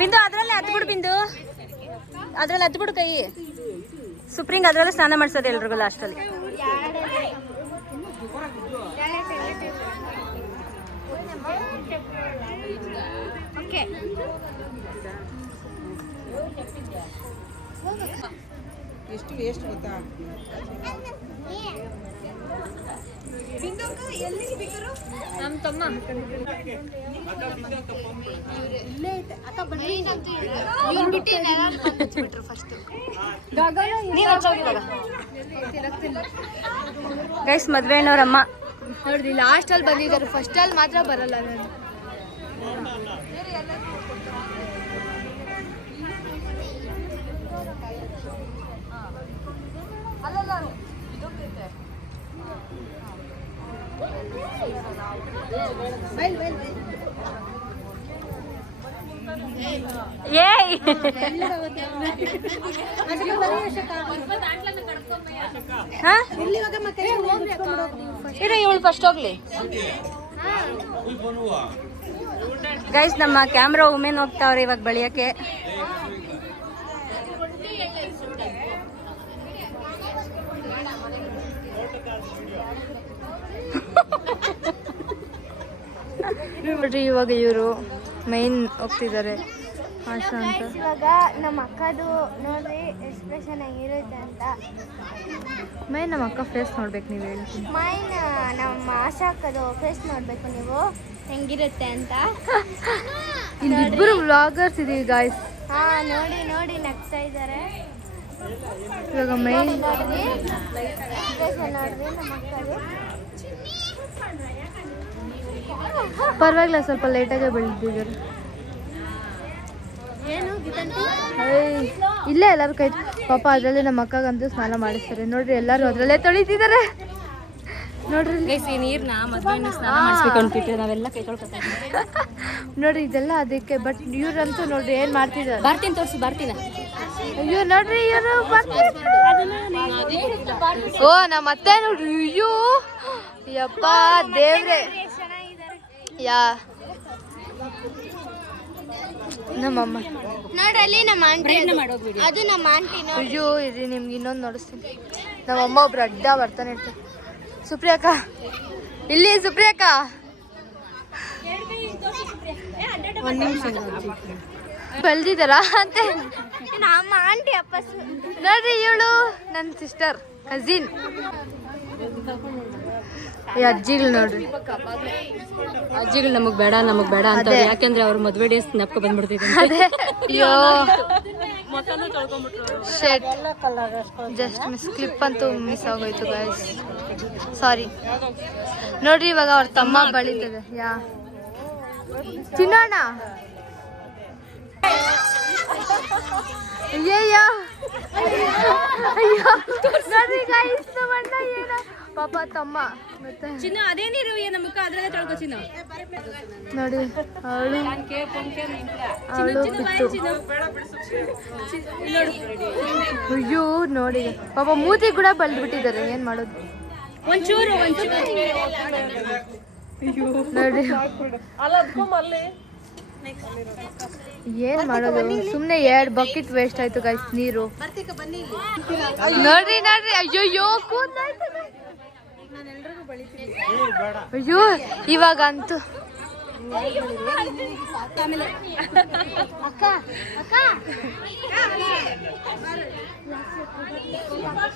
ಬಿಂದು ಅದ್ರಲ್ಲೇ ಹತ್ಬಿಡು. ಬಿಂದು ಅದ್ರಲ್ಲಿ ಹತ್ಬಿಡು ಕೈ. ಸುಪ್ರಿಂಗ್ ಅದ್ರಲ್ಲೇ ಸ್ನಾನ ಮಾಡಿಸೋದು ಎಲ್ರಿಗೂ ಲಾಸ್ಟಲ್ಲಿ. ಎಷ್ಟು ವೇಸ್ಟ್ ಗೊತ್ತಾ? ನಮ್ಮ ತಮ್ಮ ಗೈಸ್, ಮದ್ವೆ ಅಣ್ಣವ್ರಮ್ಮ ನೋಡ್ರಿ ಲಾಸ್ಟಲ್ಲಿ ಬಂದಿದ್ದಾರೆ. ಫಸ್ಟಲ್ಲಿ ಮಾತ್ರ ಬರಲ್ಲ ನಾನು. ಏಯ್ ಇರು, ಇವಳು ಫಸ್ಟ್ ಹೋಗ್ಲಿ. ಗೈಸ್, ನಮ್ಮ ಕ್ಯಾಮ್ರಾ ವುಮೆನ್ ಹೋಗ್ತಾವ್ರೆ ಇವಾಗ ಬಳಿಯಕ್ಕೆ. ನೋಡ್ರಿ ಇವಾಗ ಇವರು ಮೈನ್ ಹೋಗ್ತಿದ್ದಾರೆ ಆಶಾ ಅಂತ. ಇವಾಗ ನಮ್ಮ ಅಕ್ಕದು ನೋಡ್ರಿ ಎಕ್ಸ್ಪ್ರೆಷನ್ ಹೆಂಗಿರುತ್ತೆ ಅಂತ. ಮೈನ್ ನಮ್ಮ ಅಕ್ಕ ಫೇಸ್ ನೋಡ್ಬೇಕು ನೀವು ಹೇಳ್ತೀನಿ. ಮೈನ್ ನಮ್ಮ ಆಶಾ ಅಕ್ಕದು ಫೇಸ್ ನೋಡ್ಬೇಕು ನೀವು ಹೆಂಗಿರುತ್ತೆ ಅಂತ. ಇಲ್ಲಿಬ್ಬರು ವ್ಲಾಗರ್ಸ್ ಇದೀವಿ ಗಾಯ್ಸ್. ಹಾ ನೋಡಿ ನೋಡಿ ನಗ್ತಾ ಇದ್ದಾರೆ. ಇವಾಗ ಮೈನ್ ನೋಡ್ರಿ ಎಕ್ಸ್ಪ್ರೆಷನ್ ನೋಡ್ರಿ ನಮ್ಮ ಅಕ್ಕದು. ಪರವಾಗಿಲ್ಲ, ಸ್ವಲ್ಪ ಲೇಟಾಗೆ ಬೆಳೆದಿದ್ದಾರೆ. ಏನು ಗೀತಂತಿ? ಇಲ್ಲೇ ಎಲ್ಲರೂ ಕೈ ಪಾಪ ಅದರಲ್ಲಿ ನಮ್ಮ ಅಕ್ಕಗಂತೂ ಸ್ನಾನ ಮಾಡಿಸ್ತಾರೆ. ನೋಡ್ರಿ ಎಲ್ಲರೂ ಅದರಲ್ಲೇ ತೊಳಿತಿದ್ದಾರೆ. ನೋಡ್ರಿ ಈ ನೀರನ್ನ ಮದುವೆ ಸ್ನಾನ ಮಾಡಿಸ್ಬೇಕು ಅಂದ್ಬಿಟ್ಟು ನಾವೆಲ್ಲ ಕೈ ತೊಳ್ಕೊತಾ ಇದ್ದೀವಿ. ನೋಡ್ರಿ ಇದೆಲ್ಲ ಅದಕ್ಕೆ. ಬಟ್ ಇವ್ರಂತೂ ನೋಡ್ರಿ ಏನ್ ಮಾಡ್ತಿದ್ದಾರೆ. ಬರ್ತೀನಿ ತೋರಿಸಿ, ಬರ್ತೀನಿ. ಅಯ್ಯೋ ನೋಡ್ರಿ ಇವರು ಓ ನಮ್ಮ ಅತ್ತೆ ನೋಡ್ರಿ. ಅಯ್ಯೋ ಯಪ್ಪ ದೇವ್ರೆ. ಯಾ ನಮ್ಮಮ್ಮ ನೋಡ್ರಲ್ಲಿ ನಮ್ಮ ಆಂಟಿ ಅದು ನಮ್ಮ ಆಂಟಿ. ಅಯ್ಯೋ ಇರಿ ನಿಮ್ಗೆ ಇನ್ನೊಂದು ನೋಡಿಸ್ತೀನಿ. ನಮ್ಮಮ್ಮ ಒಬ್ರು ಅಡ್ಡ ಬರ್ತಾನೆ ಇರ್ತಾರೆ. ಸುಪ್ರಿಯಕ್ಕ ಇಲ್ಲಿ, ಸುಪ್ರಿಯಕ್ಕ ಬೆಳ್ದಿದ್ದಾರಾ ಅಂತ. ನಮ್ಮ ಆಂಟಿ ಅಪ್ಪ ನೋಡ್ರಿ ಇವಳು ನನ್ನ ಸಿಸ್ಟರ್ ಕಸಿನ್. ಈ ಅಜ್ಜಿಗಳು ನೋಡ್ರಿ. ಅಜ್ಜಿಗಳು ನಮಗ್ ಬೇಡ ಅಂತ, ಯಾಕೆಂದ್ರೆ ಅವ್ರ ಮದ್ವೆ ಡೇಸ್ ನೆನಪು ಬಂದ್ಬಿಡ್ತಿದೆ. ಅದೇ ಅಯ್ಯೋ ಶೆಟ್ ಜಸ್ಟ್ ಮಿಸ್. ಕ್ಲಿಪ್ ಅಂತೂ ಮಿಸ್ ಆಗೋಯ್ತು ಗಾಯ್ಸ್, ಸಾರಿ. ನೋಡ್ರಿ ಇವಾಗ ಅವ್ರ ತಮ್ಮ ಬಳಿತದೆ. ಯಾ ಚಿನ್ನೋಣ. ಅಯ್ಯಯ್ಯೋ ಅಯ್ಯೋ ನೋಡ್ರಿ ಗಾಯ್ಸ್ ನಮ್ಮಣ್ಣ ಏನ ಪಾಪ ತಮ್ಮ ಮತ್ತೆ ಅದೇ ನೀರು ನಮಗ ಅದ್ರಲ್ಲೇ ತೊಳ್ಕೊ ಚಿನ್ನ. ನೋಡಿ ಅವಳು ಅಯ್ಯೋ ನೋಡಿ ಪಾಪ ಮೂತಿ ಕೂಡ ಬಳ್ದ್ಬಿಟ್ಟಿದ್ದಾರೆ. ಏನ್ ಮಾಡೋದು ಒಂಚೂರು ನೋಡಿ. ಏನ್ ಮಾಡೋದು, ಸುಮ್ನೆ 2 ಬಕೆಟ್ ವೇಸ್ಟ್ ಆಯ್ತು ಗೈಸ್ ನೀರು. ನೋಡ್ರಿ ನೋಡ್ರಿ ಅಯ್ಯೋ ಕೂದಾಯ್ತು. ಅಯ್ಯೋ ಇವಾಗಂತೂ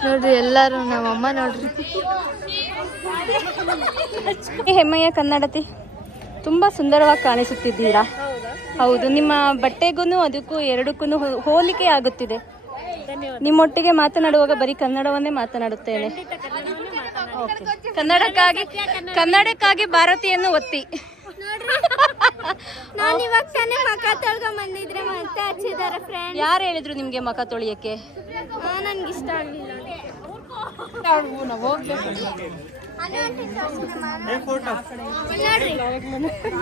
ನೋಡ್ರಿ ಎಲ್ಲಾರು ನಮ್ಮಮ್ಮ ನೋಡ್ರಿ. ಹೆಮ್ಮೆಯ ಕನ್ನಡತಿ, ತುಂಬಾ ಸುಂದರವಾಗಿ ಕಾಣಿಸುತ್ತಿದ್ದೀರಾ. ಹೌದು, ನಿಮ್ಮ ಬಟ್ಟೆಗೂ ಅದಕ್ಕೂ ಎರಡಕ್ಕೂ ಹೋಲಿಕೆ ಆಗುತ್ತಿದೆ. ನಿಮ್ಮೊಟ್ಟಿಗೆ ಮಾತನಾಡುವಾಗ ಬರೀ ಕನ್ನಡವನ್ನೇ ಮಾತನಾಡುತ್ತೇನೆ. ಕನ್ನಡಕ್ಕಾಗಿ ಭಾರತೀಯನ್ನು ಒತ್ತಿ. ನಾನು ಇವಾಗ ತಾನೇ ಮಕ ತೊಳ್ಕೊಂಡ್ ಬಂದಿದ್ರೆ ಮತ್ತೆ ಹಚ್ಚಿದ್ದಾರೆ ಫ್ರೆಂಡ್. ಯಾರು ಹೇಳಿದ್ರು ನಿಮ್ಗೆ ಮಕ ತೊಳಿಯಕ್ಕೆ? ನನ್ಗೆ ಇಷ್ಟ ಆಗಲಿಲ್ಲ.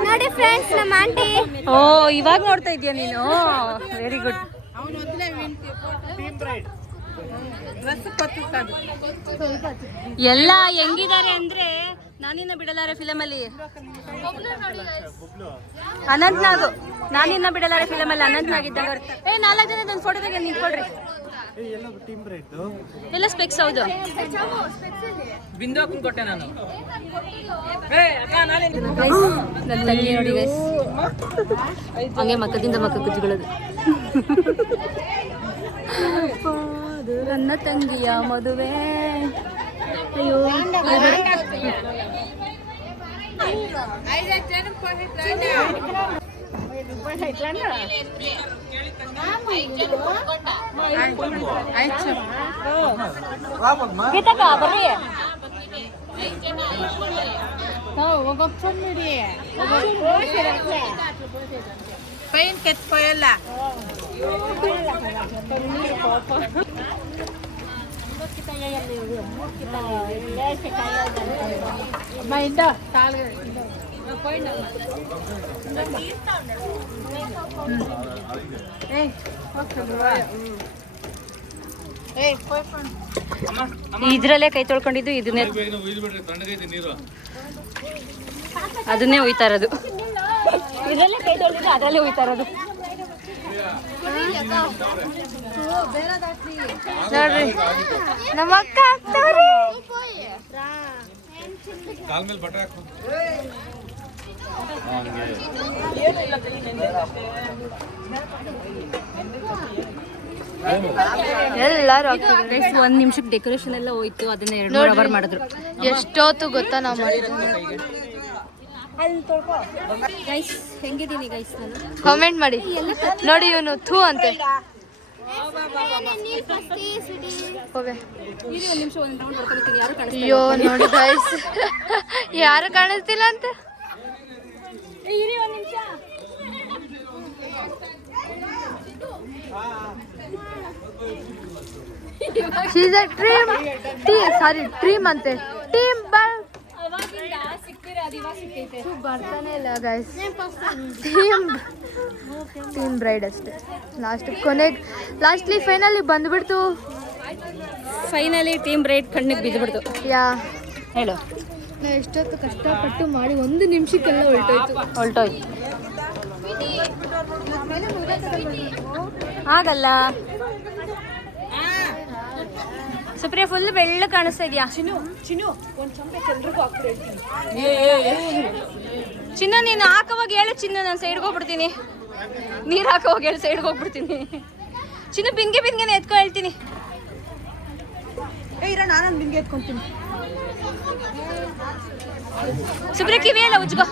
ನೋಡಿ ಫ್ರೆಂಡ್ಸ್ ನಮ್ಮ ಆಂಟಿ. ಓ ಇವಾಗ ನೋಡ್ತಾ ಇದೀಯ ನೀನು? Very good. ಎಲ್ಲ ಹೆಂಗಿದ್ದಾರೆ ಅಂದ್ರೆ ನಾನಿನ್ನ ಬಿಡಲಾರೆ ಫಿಲಮ್ ಅಲ್ಲಿ ಅನಂತ್ನಾಗ್, ನಾನಿನ್ನ ಬಿಡಲಾರೆ ಫಿಲಮ್ ಅಲ್ಲಿ ಅನಂತ್ನಾಗ್ ಇದ್ದಾಗ 4 ಜನ ನನ್ನ ಫೋಟೋದಾಗ ನಿಂತ್ಕೊಳ್ರಿ. ಎಲ್ಲ ಸ್ಪೆಕ್ಸ್. ಹೌದು, ಬಿಂದು ಹಾಕೊಂಡ್ ಕೊಟ್ಟೆ ನಾನು. ನನ್ನ ತಂಗಿ ನೋಡಿ ಗೈಸ್, ಹಂಗೆ ಮಕ್ಕದಿಂದ ಮಕ್ಕ ಕುಜ್ಜಿಗಳದು. ನನ್ನ ತಂಗಿಯ ಮದುವೆ. ಅಯ್ಯೋ ಗೀತಕ್ಕ ಬರ್ರಿ. ಪೈನ್ ಕೆತ್ಕೊಯಲ್ಲ. ಇದ್ರಲ್ಲೇ ಕೈ ತೊಳ್ಕೊಂಡಿದ್ದು ಅದನ್ನೇ ಒಯ್ತಾ ಇರೋದು. ಇದ್ರಲ್ಲೇ ಕೈ ತೊಳ್ದಿದ್ದು ಅದರಲ್ಲೇ ಒಯ್ತಾ ಇರೋದು. ನೋಡ್ರಿ ನಮ್ಮ ಅಕ್ಕ ಆಗ್ತಾವ್ರಿ. ಎಲ್ಲರೂ ಆಗ್ತಿದ್ದಾರೆ. ಒಂದು ನಿಮಿಷಕ್ಕೆ ಡೆಕೋರೇಷನ್ ಎಲ್ಲ ಹೋಯ್ತು, ಅದನ್ನ 2 ನೋಡ್ರಿ. ಅವರ್ ಮಾಡಿದ್ರು. ಎಷ್ಟೊತ್ತು ಗೊತ್ತಾ ನಾವು ಮಾಡಿದ್ದು. ಗೈಸ್ ಹೆಂಗಿದ್ದೀನಿ ಗೈಸ್ ನಾನು? ಕಾಮೆಂಟ್ ಮಾಡಿ. ನೋಡಿ ಇವನು ಥೂ ಅಂತೆ. ಹೋಗೆ. ಇರಿ ಒಂದು ನಿಮಿಷ, ಒಂದು ರೌಂಡ್ ಹೊಡ್ಕೊಳ್ತೀನಿ. ಯಾರು ಕಾಣಿಸ್ತಾ ಅಯ್ಯೋ ನೋಡಿ ಗೈಸ್, ಯಾರು ಕಾಣಿಸ್ತಿಲ್ಲ ಅಂತೆ. ಇರಿ ಒಂದು ನಿಮಿಷ. ಶೀಸ್ ಅ ಟ್ರೀಮ್ ಟ್ರೀಮ್ ಅಂತೆ. ಟೀಮ್ ಬರ್ತಾನೆ ಇಲ್ಲ ಗೈಸ್. ಟೀಮ್ ಬ್ರೈಡ್ ಅಷ್ಟೇ. ಲಾಸ್ಟ್ಲಿ ಫೈನಲಿ ಬಂದ್ಬಿಡ್ತು. ಫೈನಲಿ ಟೀಮ್ ಬ್ರೈಡ್ ಕಣ್ಣಿಗೆ ಬಿದ್ದುಬಿಡ್ತು. ಯಾ ಹೇಳು. ನಾ ಎಷ್ಟೊತ್ತು ಕಷ್ಟಪಟ್ಟು ಮಾಡಿ 1 ನಿಮಿಷಕ್ಕೆಲ್ಲ ಹೊಲ್ಟೋಯ್ತು. ಆಗಲ್ಲ. ಸುಪ್ರಿಯಾ ಫುಲ್ ಬೆಳ್ಳ ಕಾಣಿಸ್ತಾ ಇದೆಯಾ? ಚಿನ್ನ ನೀನು ಹಾಕವಾಗ ಹೇಳು ಚಿನ್ನ, ನಾನು ಸೈಡ್ಗೆ ಹೋಗ್ಬಿಡ್ತೀನಿ. ನೀರು ಹಾಕೋವಾಗ ಹೇಳಿ ಸೈಡ್ಗೆ ಹೋಗ್ಬಿಡ್ತೀನಿ. ಚಿನ್ನ ಬಿನ್ಗೆನೆ ಎತ್ಕೊ ಹೇಳ್ತೀನಿ. ನಾನು ನಿನ್ಗೆ ಎತ್ಕೊಂತೀನಿ. ಸುಪ್ರಿಯಾ ಕಿವಿ ಎಲ್ಲ ಉಜ್ಕೋ.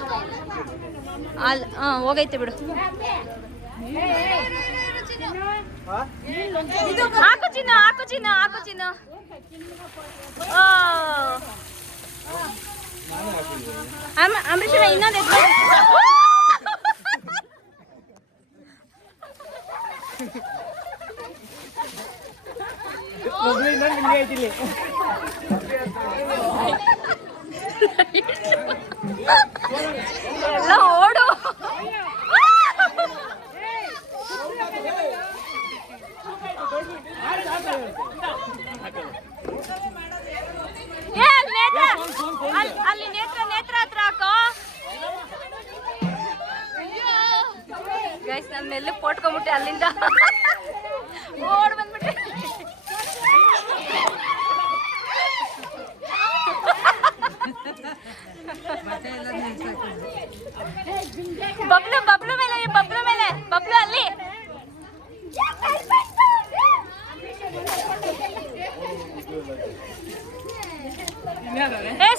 ಹೋಗೈತೆ ಬಿಡು. ಹಾಕು ಚಿನ್ನ. ಅಂಬರೀಷ್ ಇನ್ನೊಂದು ಎತ್ಕೊ. ಎಲ್ಲ ಓಡು. ಅಲ್ಲಿ ನೇತ್ರ ಹತ್ರ ಹಾಕೋ. ಗೈಸ್ ನನ್ನ ಮೇಲೆ ಪೋಟ್ಕೊಂಡ್ಬಿಟ್ಟೆ, ಅಲ್ಲಿಂದ ಓಡ್ ಬಂದ್ಬಿಟ್ಟೆ. ಬಬ್ಲು ಮೇಲೆ ಅಲ್ಲಿ.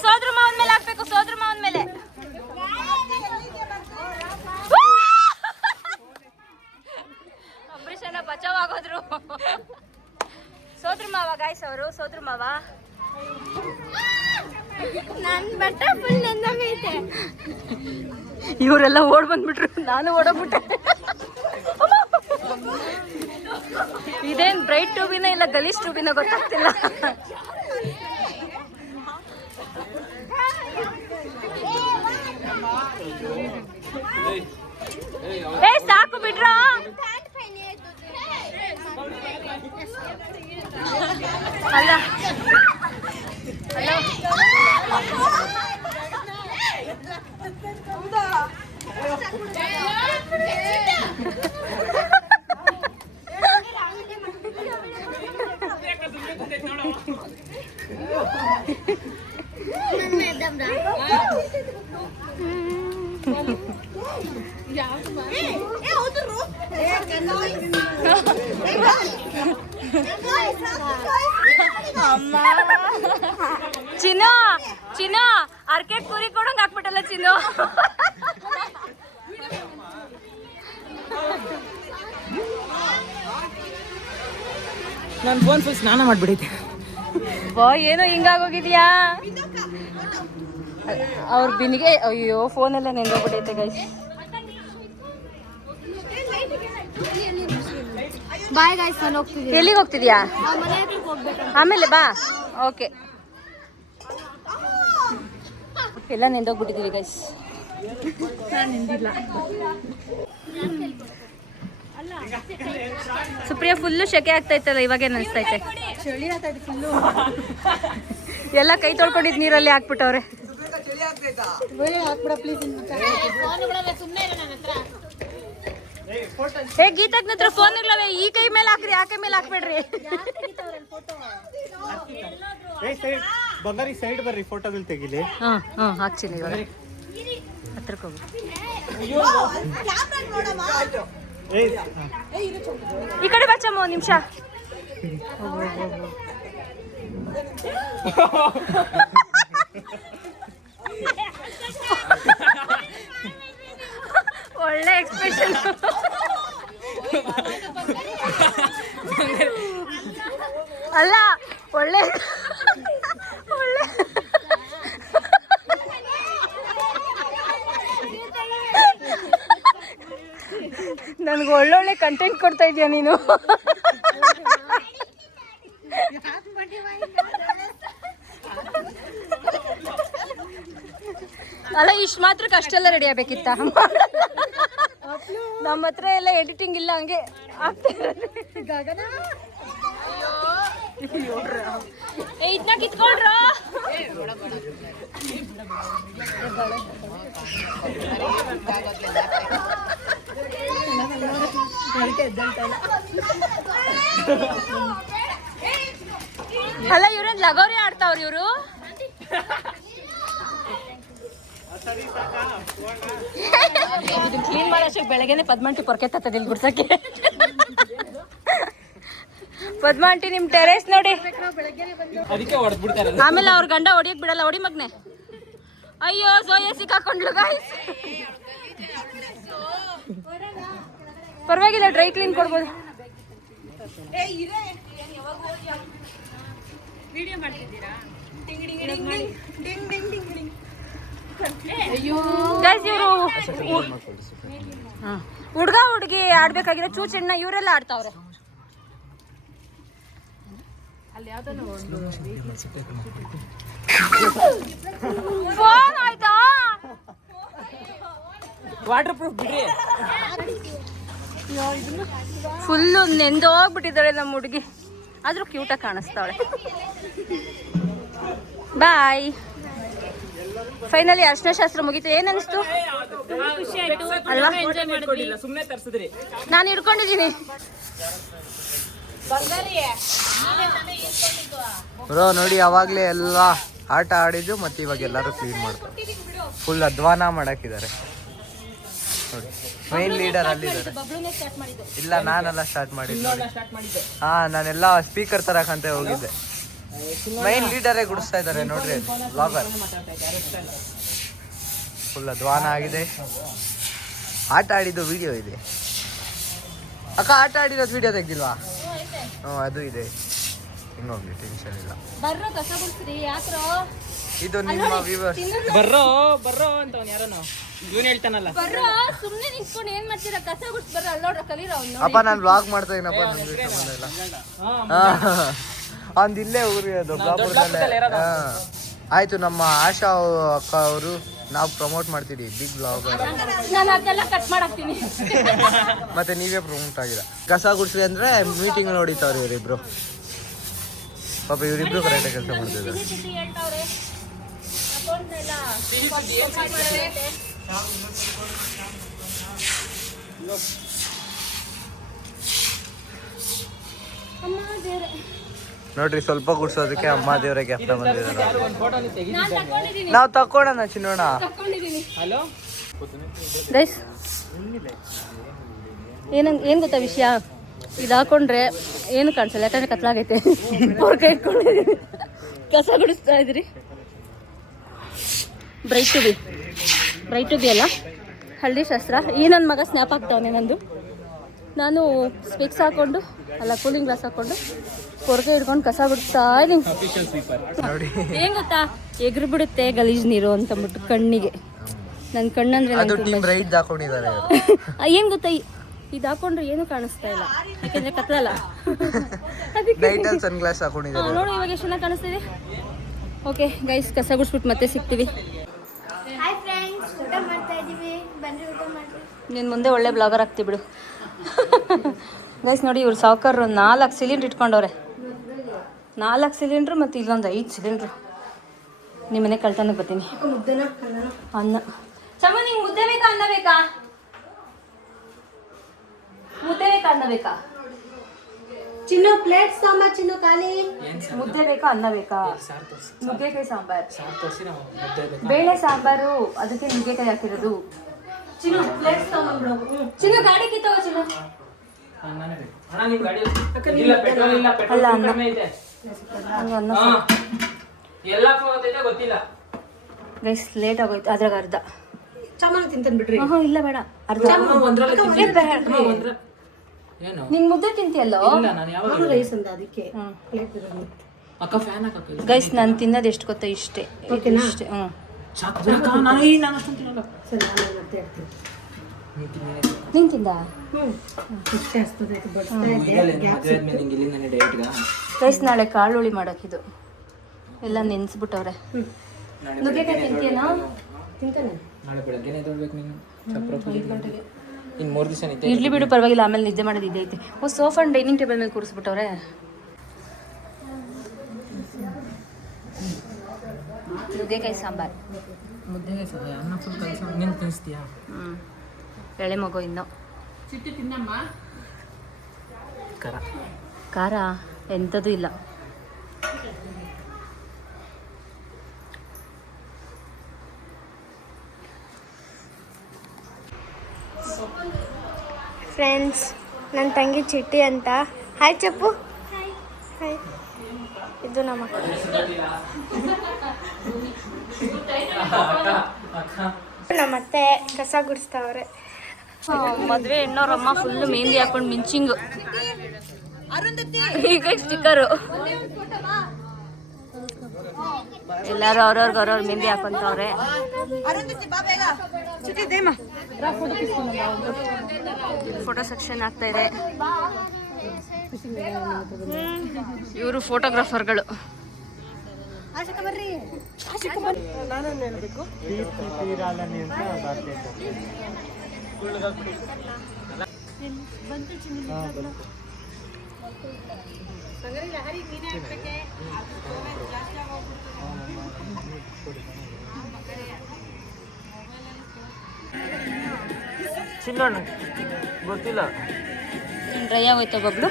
ಸೋದ್ರ ಮಾವನ್ ಮೇಲೆ ಹಾಕ್ಬೇಕು, ಸೋದ್ರ ಮಾವನ್ ಮೇಲೆ. ಅಂಬರೀಷಣ್ಣ ಬಚಾವ್ ಆಗೋದ್ರು. ಸೋದ್ರ ಮಾವ ಗಾಯ್ಸ್, ಅವರು ಸೋದ್ರ ಮಾವ. ನನ್ನ ಬಟ್ಟೆ ಫುಲ್ ನೆಂದೋಗೈತೆ. ಇವರೆಲ್ಲ ಓಡ್ ಬಂದ್ಬಿಟ್ರು, ನಾನು ಓಡೋಗ್ಬಿಟ್ಟೆ. ಇದೇನ್ ಬ್ರೈಟ್ ಟ್ಯೂಬಿನ ಇಲ್ಲ ಗಲೀಜ್ ಟ್ಯೂಬಿನ ಗೊತ್ತಾಗ್ತಿಲ್ಲ. ಸಾಕು ಬಿಡ್ರ. ಅಲ್ಲ ಚಿನ್ನು ಅರ್ಕೆಟ್ ಪೂರಿ ಕೊಡಂಗ್ ಹಾಕ್ಬಿಟ್ಟಲ್ಲ ಚಿನ್ನು. ನನ್ನ ಫೋನ್ ಫುಲ್ ಸ್ನಾನ ಮಾಡ್ಬಿಡೈತೆ. ಏನೋ ಹಿಂಗಾಗೋಗಿದ್ಯಾ? ಅವ್ರ ಬಿನಿಗೆ ಅಯ್ಯೋ ಫೋನೆಲ್ಲ ನೆಂದೋಗ್ಬಿಟ್ಟೈತೆ ಗೈಸ್. ಬಾಯ್ ಗೈಸ್, ನಾನು ಹೋಗ್ತಿದ್ದೀನಿ. ಎಲ್ಲಿಗೆ ಹೋಗ್ತಿದ್ಯಾ? ಆಮೇಲೆ ಬಾ. ಓಕೆ, ಎಲ್ಲ ನೆಂದೋಗ್ಬಿಟ್ಟಿದ್ದೀವಿ ಗೈಸ್. ಸುಪ್ರಿಯಾ ಫುಲ್ಲು ಶೆಕೆ ಆಗ್ತೈತಲ್ಲ, ಇವಾಗೇನು ಅನಿಸ್ತೈತೆ? ಚಳಿ ಆಗ್ತೈತೆ ಫುಲ್ಲು. ಎಲ್ಲ ಕೈ ತೊಳ್ಕೊಂಡಿದ್ ನೀರಲ್ಲಿ ಹಾಕ್ಬಿಟ್ಟವ್ರೆ. ಹಾಕ್ಬಿಡ ಪ್ಲೀಸ್. ಹೇ ಗೀತಕ್ ಹತ್ರ ಫೋನ್ ಇರ್ಲವೆ, ಈ ಕೈ ಮೇಲೆ ಹಾಕ್ರಿ, ಆ ಕೈ ಮೇಲೆ ಹಾಕ್ಬೇಡ್ರಿ. ಬಂಗಾರಿ ಸೈಡ್ ಬರ್ರಿ, ಫೋಟೋದಲ್ಲಿ ತೆಗಿಲಿ. ಹಾಕ್ತೀನಿ ಇವಾಗ. ಹತ್ರಕ್ಕೆ ಹೋಗು. ಈ ಕಡೆ ಬಚ್ಚಮ್ಮ ಒಂದು ನಿಮಿಷ. ಒಳ್ಳೆ ಎಕ್ಸ್ಪ್ರೆಷನ್. ಅಲ್ಲ ಒಳ್ಳೆ ಒಳ್ಳೆ ನನಗೆ ಒಳ್ಳೊಳ್ಳೆ ಕಂಟೆಂಟ್ ಕೊಡ್ತಾ ಇದೀಯ ನೀನು. ಅಲ್ಲ ಇಷ್ಟು ಮಾತ್ರಕ್ಕೆ ಅಷ್ಟೆಲ್ಲ ರೆಡಿ ಆಗ್ಬೇಕಿತ್ತ? ನಮ್ಮ ಹತ್ರ ಎಲ್ಲ ಎಡಿಟಿಂಗ್ ಇಲ್ಲ, ಹಂಗೆ ಇದನ್ನ ಕಿತ್ಕೊಳ್ರ. ಅಲ್ಲ ಇವ್ರೇನ್ ಲಗೋರಿ ಆಡ್ತಾವ್ರ ಇವರು. ಕ್ಲೀನ್ ಮಾಡೋಷ್ಟಕ್ಕೆ ಬೆಳಗ್ಗೆನೆ ಪದ್ಮಾಂಟಿ ಪೊರ್ಕೆ ತತ್ತದ ಇಲ್ಲಿ ಗುಡ್ಸಕ್ಕೆ. ಪದ್ಮಾಂಟಿ ನಿಮ್ ಟೆರೇಸ್ ನೋಡಿ. ಆಮೇಲೆ ಅವ್ರ ಗಂಡ ಹೊಡಿಯಕ್ ಬಿಡಲ್ಲ. ಹೊಡಿ ಮಗ್ನೆ. ಅಯ್ಯೋ ಸೋಯೆ ಸಿಕ್ಕಾಕೊಂಡ್ಲು ಗಾಯ್ಸ್. ಪರವಾಗಿಲ್ಲ, ಡ್ರೈ ಕ್ಲೀನ್ ಕೊಡ್ಬೋದು. ಗೈಸ್ ಇವರು ಹುಡ್ಗ ಹುಡುಗಿ ಆಡ್ಬೇಕಾಗಿರೋ ಚೂಚಣ್ಣ ಇವರೆಲ್ಲ ಆಡ್ತಾವ್ರೆ. ಫೋನ್ ಆಯ್ತಾ? ವಾಟರ್ ಪ್ರೂಫ್ ಬಿಡ್ರಿ. ಫುಲ್ಲು ನೆಂದೋಗ್ಬಿಟ್ಟಿದ್ದಾಳೆ ನಮ್ಮ ಹುಡುಗಿ. ಆದ್ರೂ ಕ್ಯೂಟಾಗಿ ಕಾಣಿಸ್ತಾವಳೆ. ಬಾಯ್. ಫೈನಲಿ ಅರ್ಶನ ಶಾಸ್ತ್ರ ಮುಗೀತು. ಏನ್ ಅನಿಸ್ತು ಅಲ್ವಾ? ಸುಮ್ಮನೆ ತರ್ಸಿದ್ರಿ. ನಾನು ಹಿಡ್ಕೊಂಡಿದ್ದೀನಿ. ಬ್ರೋ ನೋಡಿ, ಅವಾಗ್ಲೇ ಎಲ್ಲ ಆಟ ಆಡಿದ್ದು ಮತ್ತೆ ಇವಾಗ ಎಲ್ಲರೂ ಕ್ಲೀನ್ ಮಾಡ್ತಾರೆ. ಫುಲ್ ಅಧ್ವಾನ ಮಾಡಾಕಿದ್ದಾರೆ ನೋಡಿ. ಮೈನ್ ಲೀಡರ್ ಅಲ್ಲಿದ್ದಾರೆ. ಇಲ್ಲ, ನಾನೆಲ್ಲ ಸ್ಟಾರ್ಟ್ ಮಾಡಿದ್ದು. ಹಾ, ನಾನೆಲ್ಲ ಸ್ಪೀಕರ್ ತರಕಂತ ಹೋಗಿದ್ದೆ. ಮೈನ್ ಲೀಡರೇ ಗುಡಿಸ್ತಾ ಇದ್ದಾರೆ ನೋಡ್ರಿ, ಬ್ಲಾಗರ್. ಫುಲ್ ಅಧ್ವಾನ ಆಗಿದೆ. ಆಟ ಆಡಿದ್ದು ವಿಡಿಯೋ ಇದೆ ಅಕ್ಕ. ಆಟ ಆಡಿರೋದು ವಿಡಿಯೋ ತೆಗ್ದಿಲ್ವಾ? ಹ್ಞೂ, ಅದು ಇದೆ. ಹಿಂಗೋಗ್ಲಿ, ಟೆನ್ಷನ್ ಇಲ್ಲ. ಇದು ನಿಮ್ಮ ವ್ಯೂವರ್ಸ್. ಬರ್ರೋ ಬರ್ರೋ ಅಂತ ಯಾರನೋ ಇವನ್ ಹೇಳ್ತಾನಲ್ಲ. ಸುಮ್ಮನೆ ನಿಂತ್ಕೊಂಡು ಏನ್ ಮಾಡ್ತೀರಾ? ಕಸ ಗುಡ್ಸ್ ಬರ್ರ. ಅಲ್ಲೋಡ್ರ ಕಲೀರ. ಅಪ್ಪ ನಾನು ವ್ಲಾಗ್ ಮಾಡ್ತಾ ಇದೀನಪ್ಪ. ನನ್ಗೆ ಸಂಬಂಧ ಇಲ್ಲ. ಅವ್ನು ಇಲ್ಲೇ ಊರು ದೊಡ್ಡಬಳ್ಳಾಪುರದಲ್ಲೇ. ಆಯ್ತು, ನಮ್ಮ ಆಶಾ ಅಕ್ಕ ಅವರು ನಾವು ಪ್ರಮೋಟ್ ಮಾಡ್ತೀವಿ ಬಿಗ್ ಬ್ಲಾಗರ್. ನಾನು ಅದೆಲ್ಲ ಕಟ್ ಮಾಡಾಕ್ತೀನಿ. ಮತ್ತೆ ನೀವೇ ಪ್ರಮೋಟ್ ಆಗಿರ. ಕಸ ಗುಡ್ಸ್ರಿ ಅಂದ್ರೆ ಮೀಟಿಂಗ್ ನೋಡಿತಾವ್ರಿ ಇವರಿಬ್ರು. ಪಾಪ ಇವರಿಬ್ರು ಕರೆಕ್ಟಾಗಿ ಕೆಲಸ ಮಾಡ್ತಿದ್ದಾರೆ. ನೋಡ್ರಿ, ಸ್ವಲ್ಪ ಗುಡ್ಸೋದಕ್ಕೆ ಅಮ್ಮ ದೇವರ ಗೆಫ್ಟ ಬಂದಿದ್ದಾರೆ. ನಾವು ತಕ್ಕೋಣ ಚಿನ್ನೋಣ. ಗೈಸ್ ಏನ್ ಗೊತ್ತಾ ವಿಷಯ? ಇದು ಹಾಕೊಂಡ್ರೆ ಏನು ಕಾಣಿಸಲ್ಲ, ಯಾಕಂದ್ರೆ ಕತ್ಲಾಗೈತೆ. ಪೊರ್ಕೆ ಇಟ್ಕೊಂಡಿದ್ದೀನಿ, ಕಸ ಗುಡಿಸ್ತಾ ಇದ್ರಿ. ಬ್ರೈಟ್ ಟು ಬಿ ಅಲ್ಲ, ಹಳ್ಳಿ ಶಾಸ್ತ್ರ. ಈ ನನ್ನ ಮಗ ಸ್ನ್ಯಾಪ್ ಆಗ್ತಾವನೆ ನಂದು. ನಾನು ಸ್ಪೆಕ್ಸ್ ಹಾಕೊಂಡು ಅಲ್ಲ ಕೂಲಿಂಗ್ ಗ್ಲಾಸ್ ಹಾಕೊಂಡು ಪೊರ್ಕೆ ಹಿಡ್ಕೊಂಡು ಕಸ ಬಿಡ್ತಾ ಇದೀನಿ. ಏನ್ ಗೊತ್ತಾ, ಎಗ್ರು ಬಿಡುತ್ತೆ ಗಲೀಜ್ ನೀರು ಅಂತಂದ್ಬಿಟ್ಟು ಕಣ್ಣಿಗೆ. ನನ್ನ ಕಣ್ಣಂದ್ರೆ ಏನ್ ಗೊತ್ತಾ, ಇದು ಹಾಕೊಂಡ್ರೆ ಏನು ಕಾಣಿಸ್ತಾ ಇಲ್ಲ, ಯಾಕಂದ್ರೆ ಕತ್ಲಲ್ಲ. ನೋಡು ಇವಾಗ ಎಷ್ಟು ಚೆನ್ನಾಗಿ ಕಾಣಿಸ್ತಿದೆ. ಓಕೆ ಗೈಸ್, ಕಸ ಗುಡಿಸ್ಬಿಟ್ಟು ಮತ್ತೆ ಸಿಗ್ತೀವಿ. ನೀನು ಮುಂದೆ ಒಳ್ಳೆ ಬ್ಲಾಗರ್ ಆಗ್ತೀವಿ ಬಿಡು. ಗೈಸ್ ನೋಡಿ, ಇವ್ರು ಸಾವುಕಾರರು 4 ಸಿಲಿಂಡ್ರ್ ಇಟ್ಕೊಂಡವ್ರೆ. 4 ಸಿಲಿಂಡ್ರು ಮತ್ತು ಇಲ್ಲೊಂದು 5 ಸಿಲಿಂಡ್ರು. ನಿಮ್ಮ ಮನೆ ಕಳ್ತನಕ್ಕೆ ಬರ್ತೀನಿ. ಅನ್ನ ಚಮ್ಮ, ನಿಂಗೆ ಮುದ್ದೆ ಬೇಕಾ ಅನ್ನ ಬೇಕಾ? ಮುದ್ದೆ ಬೇಕಾ ಅನ್ನ ಬೇಕಾ? ಚಿನ್ನು ಪ್ಲೇಟ್ ಸಾಂಬಾರ್ ಚಿನ್ನು ಖಾಲಿ. ಮುದ್ದೆ ಬೇಕಾ ಅನ್ನ ಬೇಕಾ? ಸಾರು ತೋರಿಸಿ, ನುಗ್ಗೆಕಾಯಿ ಸಾಂಬಾರ್, ಸಾರು ತೋರಿಸಿ ನಾವು ಮುದ್ದೆ ಬೇಕು. ಬೇಳೆ ಸಾಂಬಾರು, ಅದಕ್ಕೆ ನುಗ್ಗೆಕಾಯಿ ಹಾಕಿರೋದು. ಚಿನ್ನು ಪ್ಲೇಟ್ ತಗೊಂಡ್ಬಿಡು. ಚಿನ್ನು ಗಾಡಿ ಕಿತ್ತವ ಚಿನ್ನು. ನಾನೇ ಬೇಕು. ಅಣ್ಣ ನಿಮ್ಮ ಗಾಡಿ ಇಲ್ಲ, ಪೆಟ್ರೋಲ್ ಇಲ್ಲ, ಪೆಟ್ರೋಲ್ ಕಡಿಮೆ ಐತೆ. ಅನ್ನ ಎಲ್ಲ ಹೋಗತೈತೆ ಗೊತ್ತಿಲ್ಲ. ಗೈಸ್ ಲೇಟ್ ಆಗೋಯ್ತು, ಅದ್ರಾಗ ಅರ್ಧ. ಸಾಮಾನು ತಿಂತಾನೆ ಬಿಡ್ರಿ. ಇಲ್ಲ ಬೇಡ, ಅರ್ಧ. ಏನು ನಿನ್ ಮುದ್ದೆ ತಿಂತಿಯಲ್ಲೋ? ಇಲ್ಲ, ನಾನು ಯಾವಾಗ ರೈಸ್ ಅಂದ ಅದಕ್ಕೆ ಪ್ಲೇಟ್ ಇರೋದು. ಅಕ್ಕ ಫ್ಯಾನ್ ಹಾಕಕ್ಕ. ಗೈಸ್ ನಾನು ತಿನ್ನೋದು ಎಷ್ಟು ಗೊತ್ತಾ? ಇಷ್ಟೇ ಇಷ್ಟೇ. ಸಾಕು ಬಿಡಕ್ಕ, ನಾನು ಅಷ್ಟೊಂದು ತಿನ್ನಲ್ಲ. ಸರಿ ನಾನು ಮತ್ತೆ ಹೇಳ್ತೀನಿ. ನೀನ್ ತಿಂದ? ಇಷ್ಟೇ ಅಷ್ಟೊಂದು ಬಡ್ಸ್ತಾ ಇದ್ದೆ. ಗೈಸ್ ನಾಳೆ ಕಾಳುಳಿ ಮಾಡಕ್ಕಿದು ಎಲ್ಲ ನೆನ್ಸ್ಬಿಟ್ಟವ್ರೆ. ನುಗ್ಗೆಕಾಯಿ ತಿಂತೀಯನಾ? ತಿಂತಾನೆ. ನಾಳೆ ಬೆಳಗ್ಗೆನೇ ಎದ್ದೇಳ್ಬೇಕು ನೀನು. ಇನ್ನು 3 ದಿವಸ ನಿದ್ದೆ. ಇರ್ಲಿ ಬಿಡು, ಪರವಾಗಿಲ್ಲ, ಆಮೇಲೆ ನಿದ್ದೆ ಮಾಡೋದು ಇದೈತೆ. ಸೋಫಾ ಅಂಡ್ ಡೈನಿಂಗ್ ಟೇಬಲ್ ಮೇಲೆ ಕೂರಿಸ್ಬಿಟ್ಟವ್ರೆ. ನುಗ್ಗೆಕಾಯಿ ಸಾಂಬಾರ್, ಮುದ್ದೆಗೆ ಅನ್ನ ಫುಲ್ ಕಲಸ. ನೀನು ತಿನ್ನಿಸ್ತೀಯಾ? ಎಳೆ ಮಗು ಇನ್ನು. ಖಾರ ಖಾರ ಎಂಥದ್ದು ಇಲ್ಲ. ಫ್ರೆಂಡ್ಸ್, ನನ್ನ ತಂಗಿ ಚಿಟ್ಟಿ ಅಂತ. ಹಾಯ್ ಚಪ್ಪು. ಹಾಯ್. ಇದು ನಮ್ಮ ನಮ್ಮತ್ತೆ ಕಸ ಗುಡಿಸ್ತಾವ್ರೆ. ಮದುವೆ ಹೆಣ್ಣೋರಮ್ಮ ಫುಲ್ಲು ಮೆಹಂದಿ ಹಾಕೊಂಡು ಮಿಂಚಿಂಗು. ಈಗ ಸ್ಟಿಕ್ಕರು ಎಲ್ಲಾರು ಅವ್ರವ್ರ ಮೆಹಂದಿ ಹಾಕೊಂತವ್ರೆ. ಫೋಟೋ ಸೆಕ್ಷನ್ ಆಗ್ತಾ ಇದೆ. ಇವರು ಫೋಟೋಗ್ರಾಫರ್ಗಳು. ಚಿನ್ನೋಣ ಗೊತ್ತಿಲ್ಲ. ಡ್ರೈ ಆಗೋಯ್ತಾ ಬಬ್ಲು?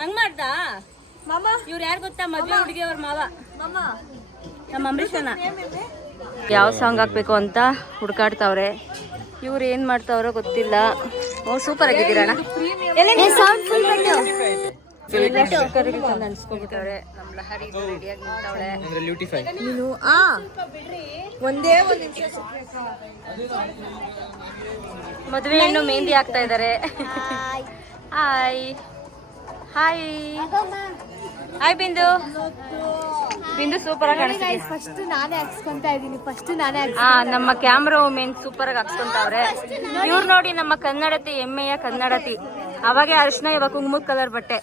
ಹಂಗ್ ಮಾಡ್ದ ಇವ್ರು ಯಾರು ಗೊತ್ತಾ? ಮದ್ವೆ ಹುಡುಗಿ ಅವ್ರ ಮಾವ, ನಮ್ಮ ಅಂಬರೀಷನ. ಯಾವ ಸಾಂಗ್ ಹಾಕ್ಬೇಕು ಅಂತ ಹುಡ್ಕಾಡ್ತಾವ್ರೆ. ಇವ್ರು ಏನ್ ಮಾಡ್ತಾವ್ರೋ ಗೊತ್ತಿಲ್ಲ. ಸೂಪರ್ ಆಗಿದ್ದೀರಣ್ಣ. ಅನ್ಸ್ಕೊಬಿಟ್ಟವ್ರೆ. ನಮ್ ಲಹರಿ ರೆಡಿಯಾಗಿ ನಿಂತವಳೆ. ಮದ್ವೆ ಹೆಣ್ಣು ಮೆಹಂದಿ ಹಾಕ್ತಾ ಇದಾರೆ. ಹಾಯ್ ಹಾಯ್ ಹಾಯ್ ಬಿಂದು. ಬಿಂದು ಸೂಪರ್ ಆಗಿ ಕಾಣಿಸ್ತಿದೆ. ಫಸ್ಟ್ ನಾನೇ ಹಾಕ್ಸ್ಕೊಂತಾ ಇದೀನಿ. ನಮ್ಮ ಕ್ಯಾಮ್ರಾ ವುಮೆನ್ ಸೂಪರ್ ಆಗಿ ಹಾಕ್ಸ್ಕೊಂತಾವ್ರೆ. ಇವ್ರು ನೋಡಿ ನಮ್ಮ ಕನ್ನಡತಿ, ಹೆಮ್ಮೆಯ ಕನ್ನಡತಿ. ಅವಾಗೆ ಅರಿಶಿನ, ಇವಾಗ ಕುಂಕುಮದ ಕಲರ್ ಬಟ್ಟೆ.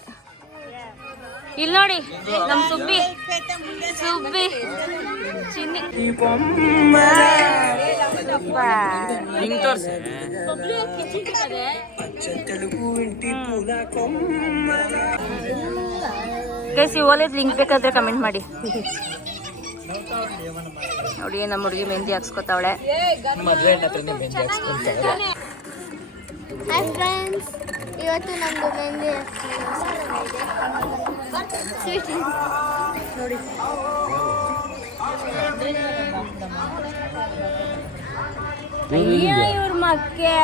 ಇಲ್ಲಿ ನೋಡಿ ನಮ್ ಸುಬ್ಬಿ ಚಿನ್ನಿ. ಗೈಸ್ ಈ ಓಲೆದ್ ಲಿಂಕ್ ಬೇಕಾದ್ರೆ ಕಮೆಂಟ್ ಮಾಡಿ. ನೋಡಿ ನಮ್ಮ ಹುಡುಗಿ ಮೆಹಂದಿ ಹಾಕ್ಸ್ಕೊತಾವಳೆ. ಹಾಯ್ ಫ್ರೆಂಡ್ಸ್, ಇವತ್ತು ನಮ್ದು ಮೆಹಂದಿ ನೋಡಿ. ಇವ್ರ ಮಕ್ಕೆ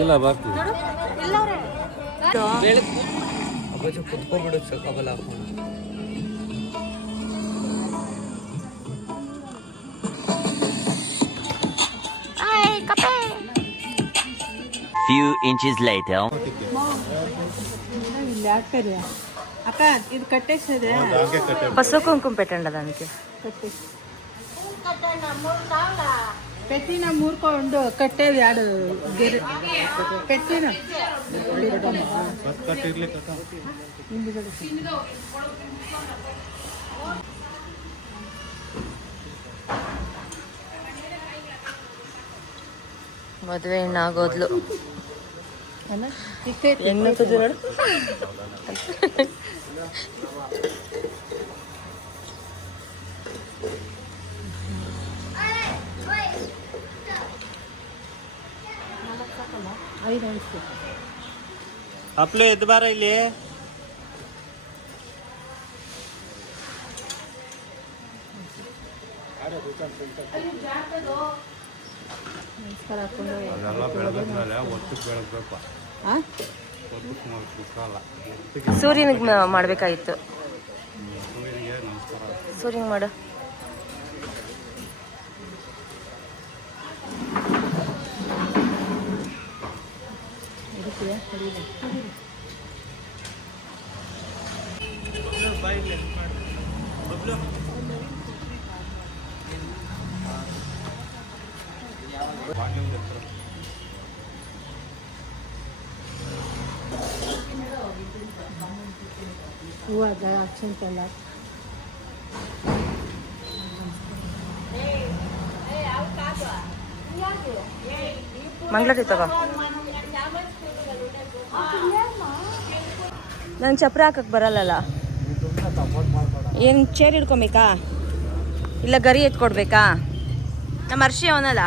ಇಲ್ಲ ಬರ್ತೀವಿ. ಕುತ್ಕೊಂಡ್ಬಿಡು ಕಬಲ್ ಹಾಕೊಂಡು. Few inches later. ಅಕ್ಕ ಇದು ಕಟ್ಟೆಸಿದೆ. పసుపు కుంకుమ పెట్టండి దానికి. పెట్టిన మూరుకోండు కట్టేది ఆడు పెట్టిన ಮದುವೆ ಹೆಣ್ಣಾಗೋದ್ಲು. ಹೆಣ್ಣು ನೋಡು. 5 ಅನಿಸ್ತು. ಅಪ್ಲೆ ಎದ್ದು ಬಾರ ಇಲ್ಲಿ. ಸೂರ್ಯನಿಗೆ ಮಾಡಬೇಕಾಗಿತ್ತು. ಸೂರ್ಯನಿಗೆ ಮಾಡು. ಹೂವು ಅಕ್ಷಂತೆಲ್ಲ ಮಂಗಳೂರು ತಗೋ. ನಂಗೆ ಚಪ್ರ ಹಾಕಕ್ಕೆ ಬರಲ್ಲಲ್ಲ. ಏನು ಚೇರ್ ಹಿಡ್ಕೊಬೇಕಾ ಇಲ್ಲ ಗರಿ ಎತ್ಕೊಡ್ಬೇಕಾ? ನಮ್ಮ ಹರ್ಷಿ ಅವನಲ್ಲ.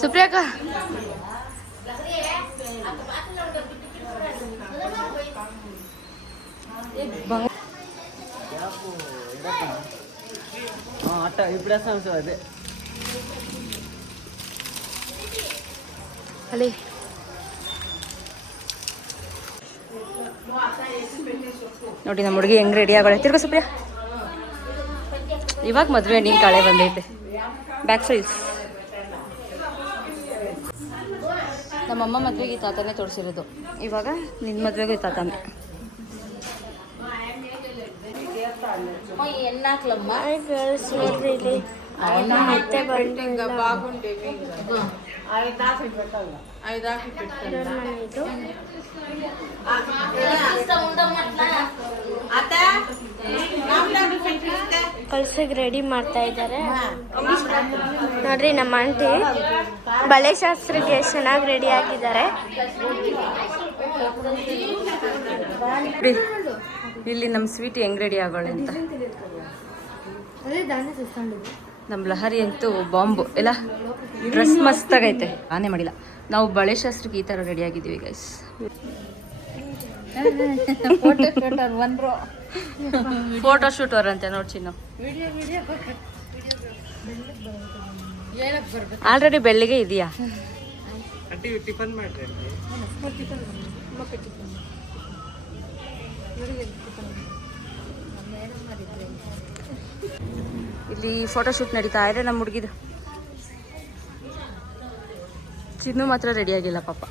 ಸುಪ್ರಿಯಕ್ಕ ಆಟ ಇಬ್ಬರ ಅದೇ ಅಲ್ಲಿ ನೋಡಿ ನಮ್ಮ ಹುಡುಗಿ ಹೆಂಗ್ ರೆಡಿ ಆಗೋಳೆ. ತಿರ್ಗೋ ಸುಪ್ರಿಯ. ಇವಾಗ ಮದುವೆ ನೀನು ಕಳೆ ಬಂದೈತೆ. ಬ್ಯಾಕ್ ಸೈಡ್ಸ್ ನಮ್ಮಮ್ಮ ಮದುವೆಗೆ ತಾತನೇ ತೋರಿಸಿರೋದು. ಇವಾಗ ನಿನ್ನ ಮದುವೆಗೂ ತಾತನೇ. ಕಳ್ಸಿಗೆ ರೆಡಿ ಮಾಡ್ತಾ ಇದ್ದಾರೆ ನೋಡ್ರಿ. ನಮ್ಮ ಆಂಟಿ ಬಳೆ ಶಾಸ್ತ್ರಕ್ಕೆ ಚೆನ್ನಾಗಿ ರೆಡಿ ಆಗಿದ್ದಾರೆ. ಇಲ್ಲಿ ನಮ್ಮ ಸ್ವೀಟ್ ಹೆಂಗ್ ರೆಡಿ ಆಗೋಳೆ ಅಂತ. ನಮ್ಮ ಲಹರಿ ಅಂತೂ ಬಾಂಬು ಎಲ್ಲ ಡ್ರೆಸ್ ಮಸ್ತಾಗೈತೆ. ಆನೆ ಮಾಡಿಲ್ಲ. ನಾವು ಬಳೆ ಶಾಸ್ತ್ರಕ್ಕೆ ಈ ಥರ ರೆಡಿ ಆಗಿದ್ದೀವಿ ಗೈಸ್. ಫೋಟೋ ಶೂಟ್ ಅವರಂತೆ ನೋಡಿ ಚಿನ್ನು. ಆಲ್ರೆಡಿ ಬೆಳ್ಳಿಗೆ ಇದೆಯಾ? ಟಿಫನ್ ಮಾಡ್ರಿ. ಇಲ್ಲಿ ಫೋಟೋ ಶೂಟ್ ನಡೀತಾ ಇದೆ ನಮ್ಮ ಹುಡುಗಿದು. ಚಿನ್ನು ಮಾತ್ರ ರೆಡಿ ಆಗಿಲ್ಲ ಪಾಪ.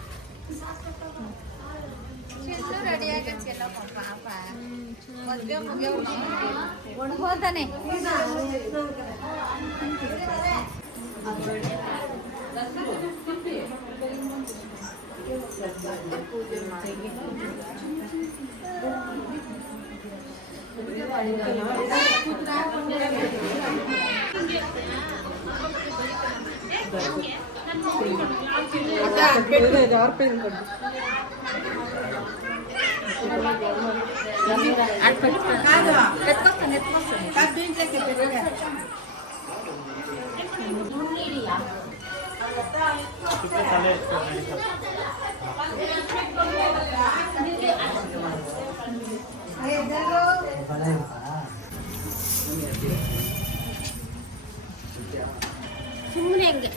ಸುಮ್ಮನೆ ಹಂಗೆ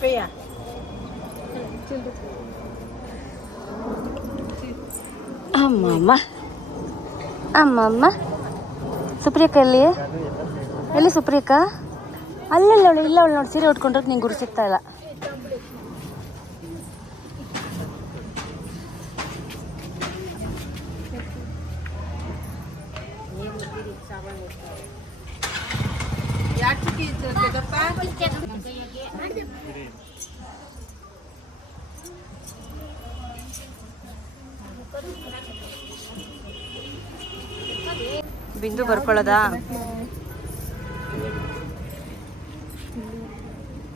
ಕೈಯಾಗ ಅಮ್ಮಮ್ಮ ಅಮ್ಮಮ್ಮ. ಸುಪ್ರಿಯಕ್ಕ ಎಲ್ಲಿ ಸುಪ್ರಿಯಕ್ಕ? ಅಲ್ಲೆಲ್ಲ ಅವಳು. ಇಲ್ಲ ಅವಳು ನೋಡಿ ಸೀರೆ ಉಟ್ಕೊಂಡ್ರೆ ನಿಂಗೆ ಗುರು ಸಿಗ್ತಾ ಇಲ್ಲ. ಬಿಂದು ಬರ್ಕೊಳ್ಳೋದಾ?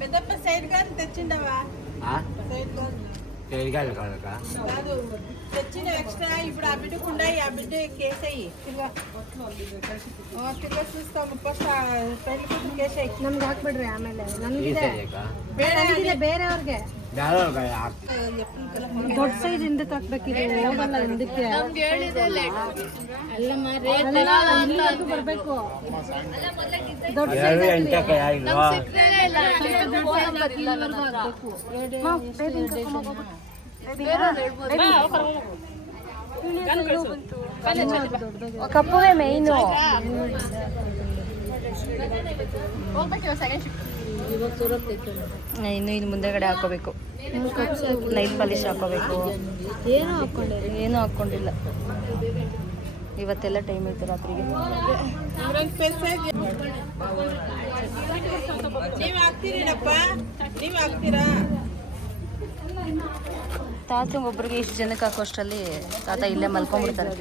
పెద్దప్ప సైడ్ గాని తెచ్చిండవా సైడ్ కాదు తెచ్చిన ఎక్స్ట్రా ఇప్పుడు ఆ బిడ్డకు ఉన్నాయి ఆ బిడ్డ కేసేయి ತಿರ್ಗಾ చూస్తా పెళ్లి ಕೇಸೇಯಿ ನಮ್ಗೆ ಹಾಕ್ಬಿಡ್ರಿ ಆಮೇಲೆ ನನ್ಗಿದೆ ಬೇರೆಯವ್ರಿಗೆ ದೊಡ್ಡ ಸೈಜ್ ಹಿಂದಕ್ಕೆ ಹಾಕ್ಬೇಕಿದೆ ಹೋಗಲ್ಲ ಹಿಂದಕ್ಕೆ ಎಲ್ಲರಿಗೂ ಬರ್ಬೇಕು ದೊಡ್ಡ ಕಪ್ಪುವೆ ಮೇಯ್ನು. ಇನ್ನು ಇದು ಮುಂದೆಗಡೆ ಹಾಕೋಬೇಕು, ನೈಲ್ ಪಾಲಿಶ್ ಹಾಕೋಬೇಕು. ಏನೂ ಹಾಕ್ಕೊಂಡಿಲ್ಲ, ಇವತ್ತೆಲ್ಲ ಟೈಮ್ ಇತ್ತು ರಾತ್ರಿಗೆ. ತಾತಂಗೊಬ್ಬರಿಗೆ ಇಷ್ಟು ಜನಕ್ಕೆ ಹಾಕೋಷ್ಟರಲ್ಲಿ ತಾತ ಇಲ್ಲೇ ಮಲ್ಕೊಂಡ್ಬಿಡ್ತಾರೆ.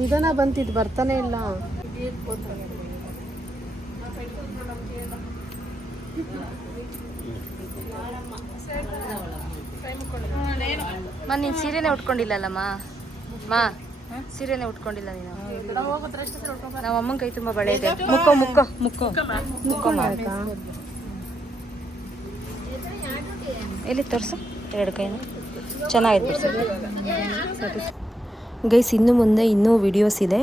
ನಿಧಾನ ಬಂತಿದ್ದು ಬರ್ತಾನೆ ಇಲ್ಲ. ನೀನು ಸೀರೆನೇ ಉಟ್ಕೊಂಡಿಲ್ಲಲ್ಲಮ್ಮ? ಸೀರೆನೇ ಉಟ್ಕೊಂಡಿಲ್ಲ ನೀನು. ನಮ್ಮ ಅಮ್ಮನ ಕೈ ತುಂಬ ಬಳೆ ಇದೆ. ಮುಕ್ಕೋ ಎಲ್ಲಿ ತೋರಿಸು, ಎರಡು ಕೈನ ಚೆನ್ನಾಗಿದೆ ಬಿಡಿಸಿ. ಗೈಸ್, ಇನ್ನು ಮುಂದೆ ಇನ್ನೂ ವಿಡಿಯೋಸ್ ಇದೆ.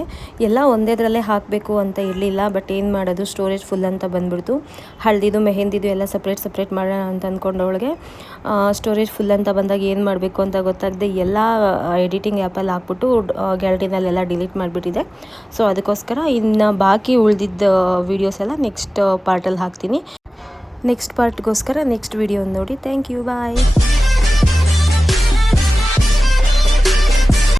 ಎಲ್ಲ ಒಂದೇದ್ರಲ್ಲೇ ಹಾಕಬೇಕು ಅಂತ ಇರಲಿಲ್ಲ, ಬಟ್ ಏನು ಮಾಡೋದು, ಸ್ಟೋರೇಜ್ ಫುಲ್ ಅಂತ ಬಂದುಬಿಡ್ತು. ಹಳದಿದು ಮೆಹಂದಿದು ಎಲ್ಲ ಸಪ್ರೇಟ್ ಮಾಡೋಣ ಅಂತ ಅಂದ್ಕೊಂಡವಳಿಗೆ ಸ್ಟೋರೇಜ್ ಫುಲ್ ಅಂತ ಬಂದಾಗ ಏನು ಮಾಡಬೇಕು ಅಂತ ಗೊತ್ತಾಗದೆ ಎಲ್ಲ ಎಡಿಟಿಂಗ್ ಆ್ಯಪಲ್ಲಿ ಹಾಕ್ಬಿಟ್ಟು ಗ್ಯಾಲರಿನಲ್ಲೆಲ್ಲ ಡಿಲೀಟ್ ಮಾಡಿಬಿಟ್ಟಿದೆ. ಸೊ ಅದಕ್ಕೋಸ್ಕರ ಇನ್ನು ಬಾಕಿ ಉಳಿದಿದ್ದ ವೀಡಿಯೋಸ್ ಎಲ್ಲ ನೆಕ್ಸ್ಟ್ ಪಾರ್ಟಲ್ಲಿ ಹಾಕ್ತೀನಿ. ನೆಕ್ಸ್ಟ್ ಪಾರ್ಟ್ಗೋಸ್ಕರ ನೆಕ್ಸ್ಟ್ ವಿಡಿಯೋ ನೋಡಿ. Thank you, bye.